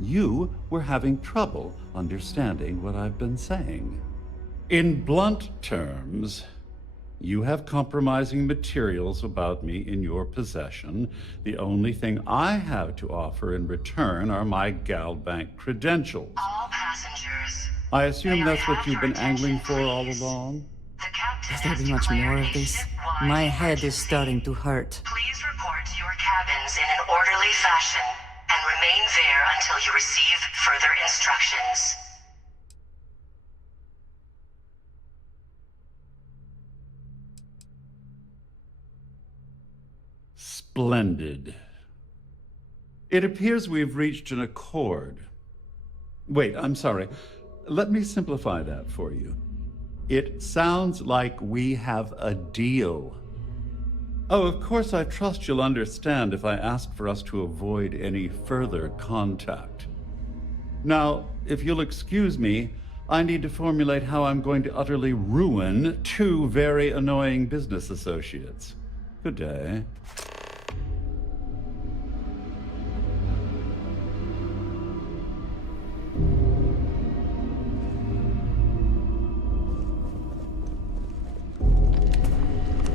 you were having trouble understanding what I've been saying. In blunt terms, you have compromising materials about me in your possession. The only thing I have to offer in return are my GalBank credentials. All passengers. I assume that's what you've been angling for all along? Has there been much more of this? My head is starting to hurt. Please report to your cabins in an orderly fashion and remain there until you receive further instructions. Splendid. It appears we've reached an accord. Wait, I'm sorry. Let me simplify that for you. It sounds like we have a deal. Oh, of course, I trust you'll understand if I ask for us to avoid any further contact. Now, if you'll excuse me, I need to formulate how I'm going to utterly ruin two very annoying business associates. Good day.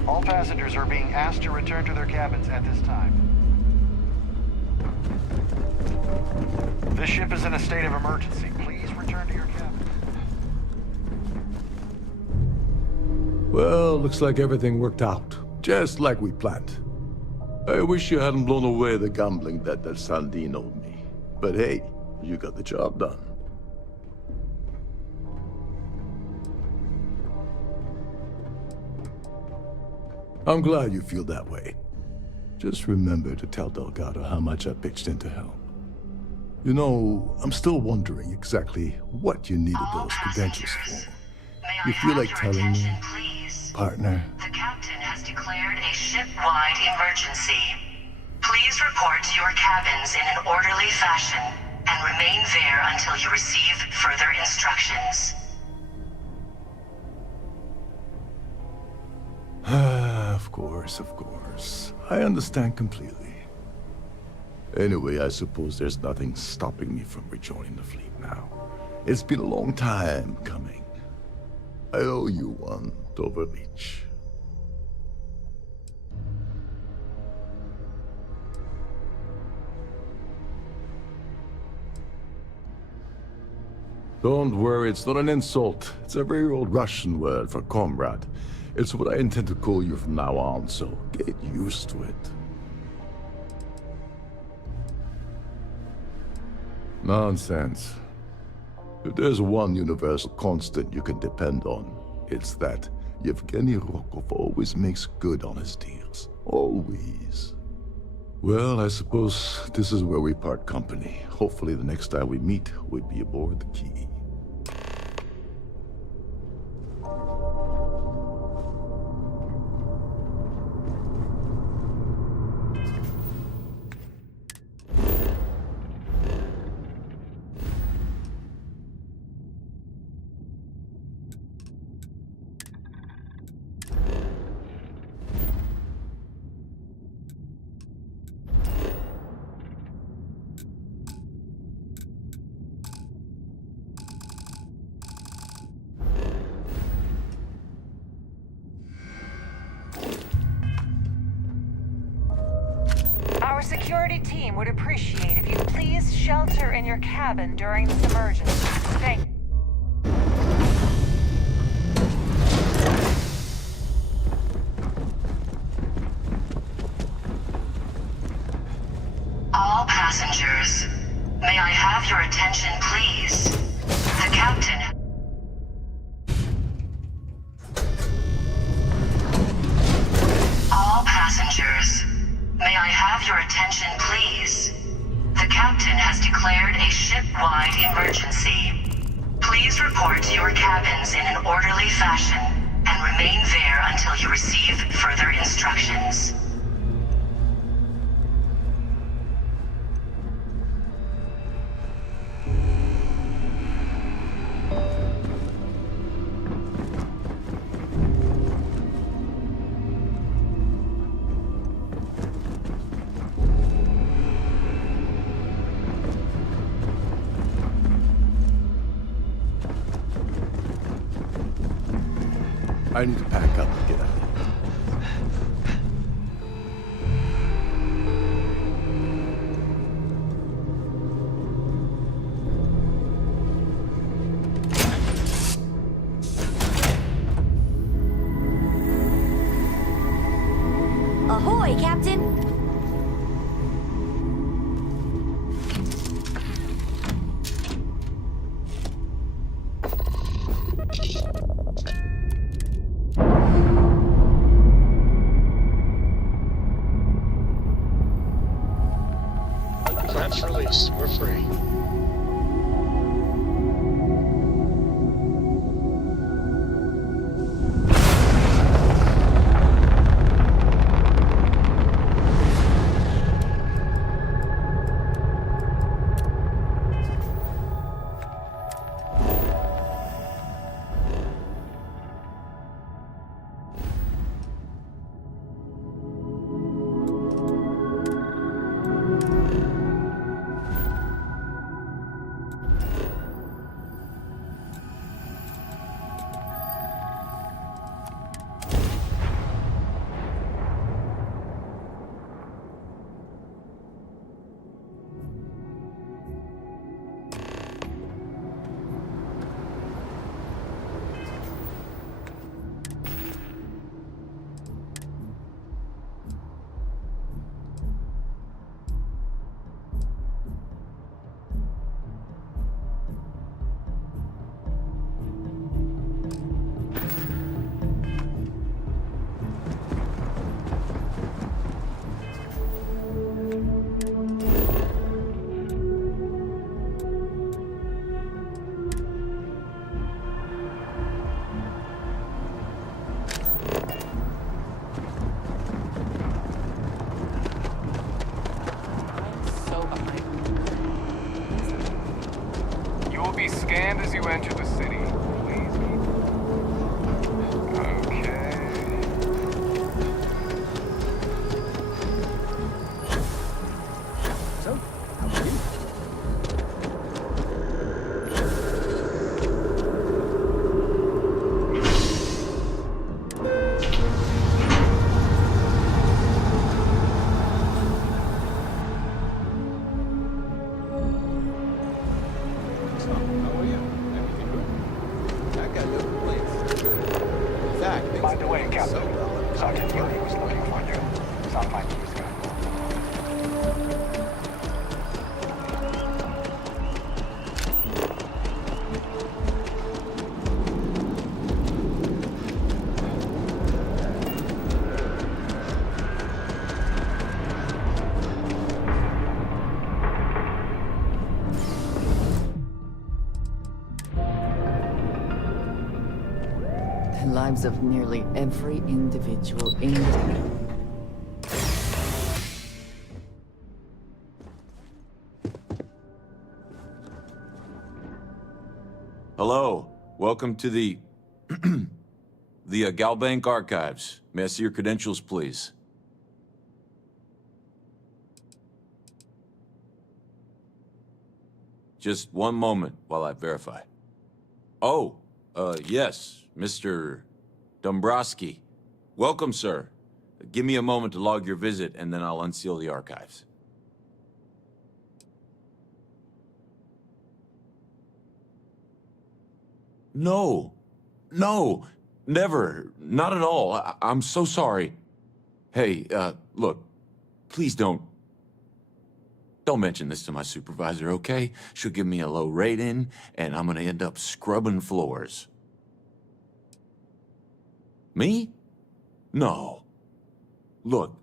All passengers are being asked to return to their cabins at this time. This ship is in a state of emergency. Please return to your cabins. Well, looks like everything worked out, just like we planned. I wish you hadn't blown away the gambling debt that Sandine owed me. But hey, you got the job done. I'm glad you feel that way. Just remember to tell Delgado how much I pitched in to help. You know, I'm still wondering exactly what you needed those credentials for. You feel like telling me, partner? The captain has declared a ship-wide emergency. Please report to your cabins in an orderly fashion and remain there until you receive further instructions. Of course. I understand completely. Anyway, I suppose there's nothing stopping me from rejoining the fleet now. It's been a long time coming. I owe you one, Doverleach. Don't worry, it's not an insult. It's a very old Russian word for comrade. It's what I intend to call you from now on, so get used to it. Nonsense. If there's one universal constant you can depend on, it's that Yevgeny Rokov always makes good on his deals. Always. Well, I suppose this is where we part company. Hopefully the next time we meet, we'll be aboard the Key. Our security team would appreciate if you please shelter in your cabin during this emergency. Thank you. All passengers, may I have your attention, please? captain has declared a ship-wide emergency. Please report to your cabins in an orderly fashion and remain there until you receive further instructions. I need to pack up and get out of here. Ahoy, Captain! Clamp's released. We're free. Scanned as you enter the city. Please keep. Okay. So, how are you? By the way, Captain, Sergeant Yuri was looking for you. Sound like he's got. The lives of nearly every individual in the... Hello. Welcome to the... the Galbank Archives. May I see your credentials, please? Just one moment while I verify. Oh, yes, Mr. Dombrowski. Welcome, sir. Give me a moment to log your visit, and then I'll unseal the archives. No. No. Never. Not at all. I'm so sorry. Hey, look. Please don't mention this to my supervisor, okay? She'll give me a low rating, and I'm gonna end up scrubbing floors. Me? No. Look,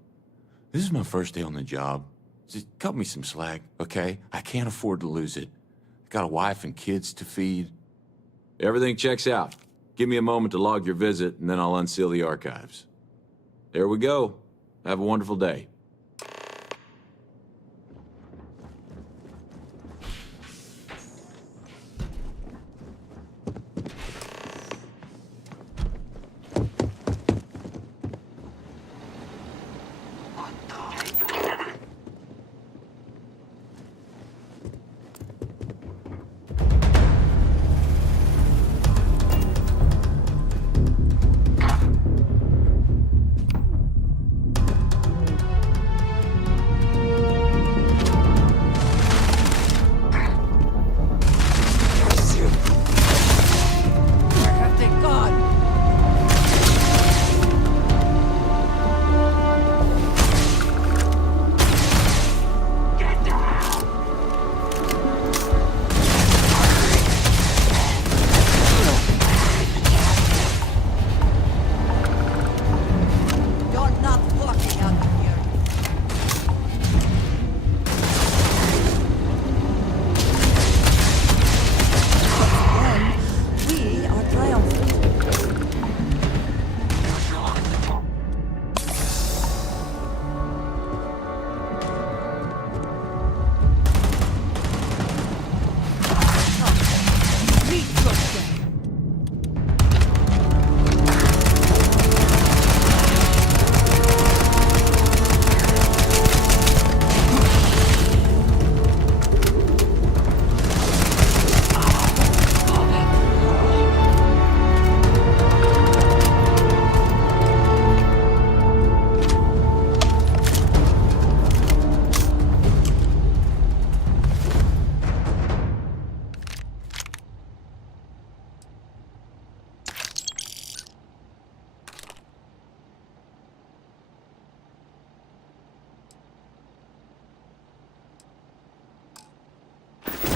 this is my first day on the job, Just cut me some slack, okay? I can't afford to lose it. I got a wife and kids to feed. Everything checks out. Give me a moment to log your visit, and then I'll unseal the archives. There we go. Have a wonderful day.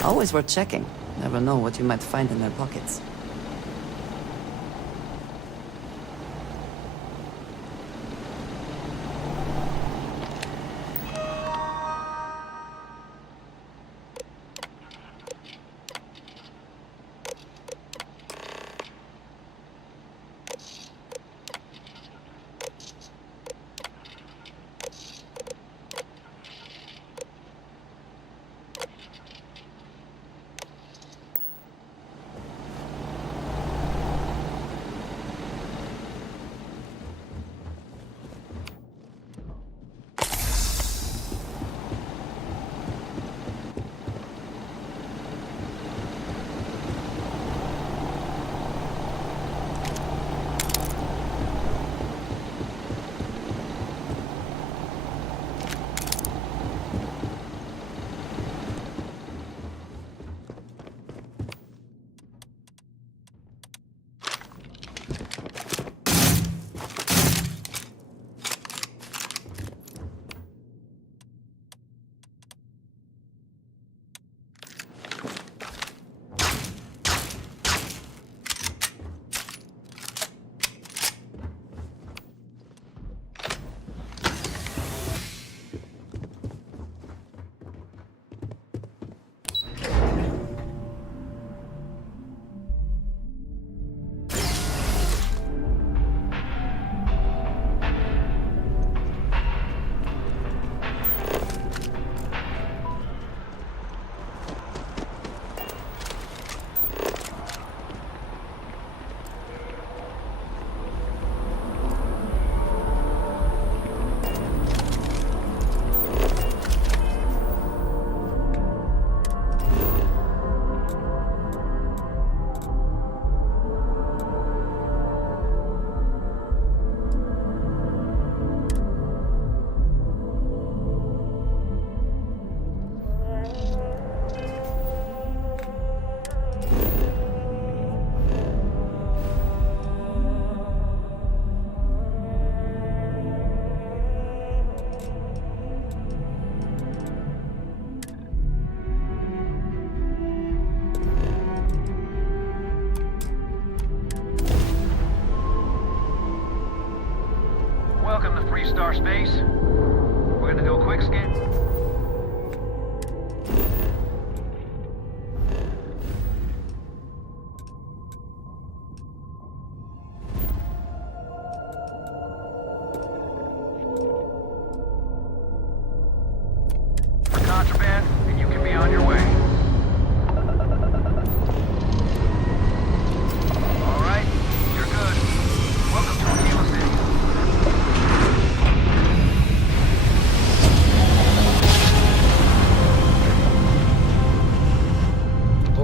Always worth checking. Never know what you might find in their pockets. Welcome to Free Star Space. We're gonna do a quick scan.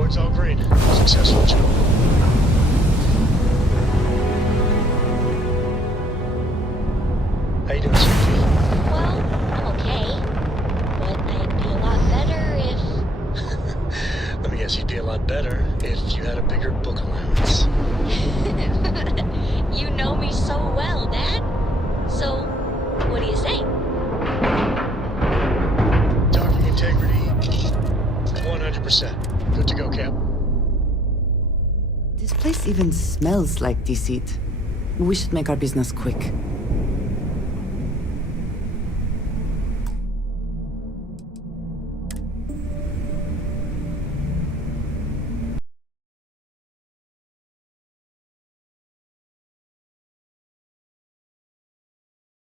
Report's all green. Successful job. How you doing, Sophie? Well, I'm okay. But I'd be a lot better if... Let me guess, you'd be a lot better if you had a bigger book allowance. You know me so well, Dad. So, what do you say? Docking integrity, 100%. Good to go, Cap. This place even smells like deceit. We should make our business quick.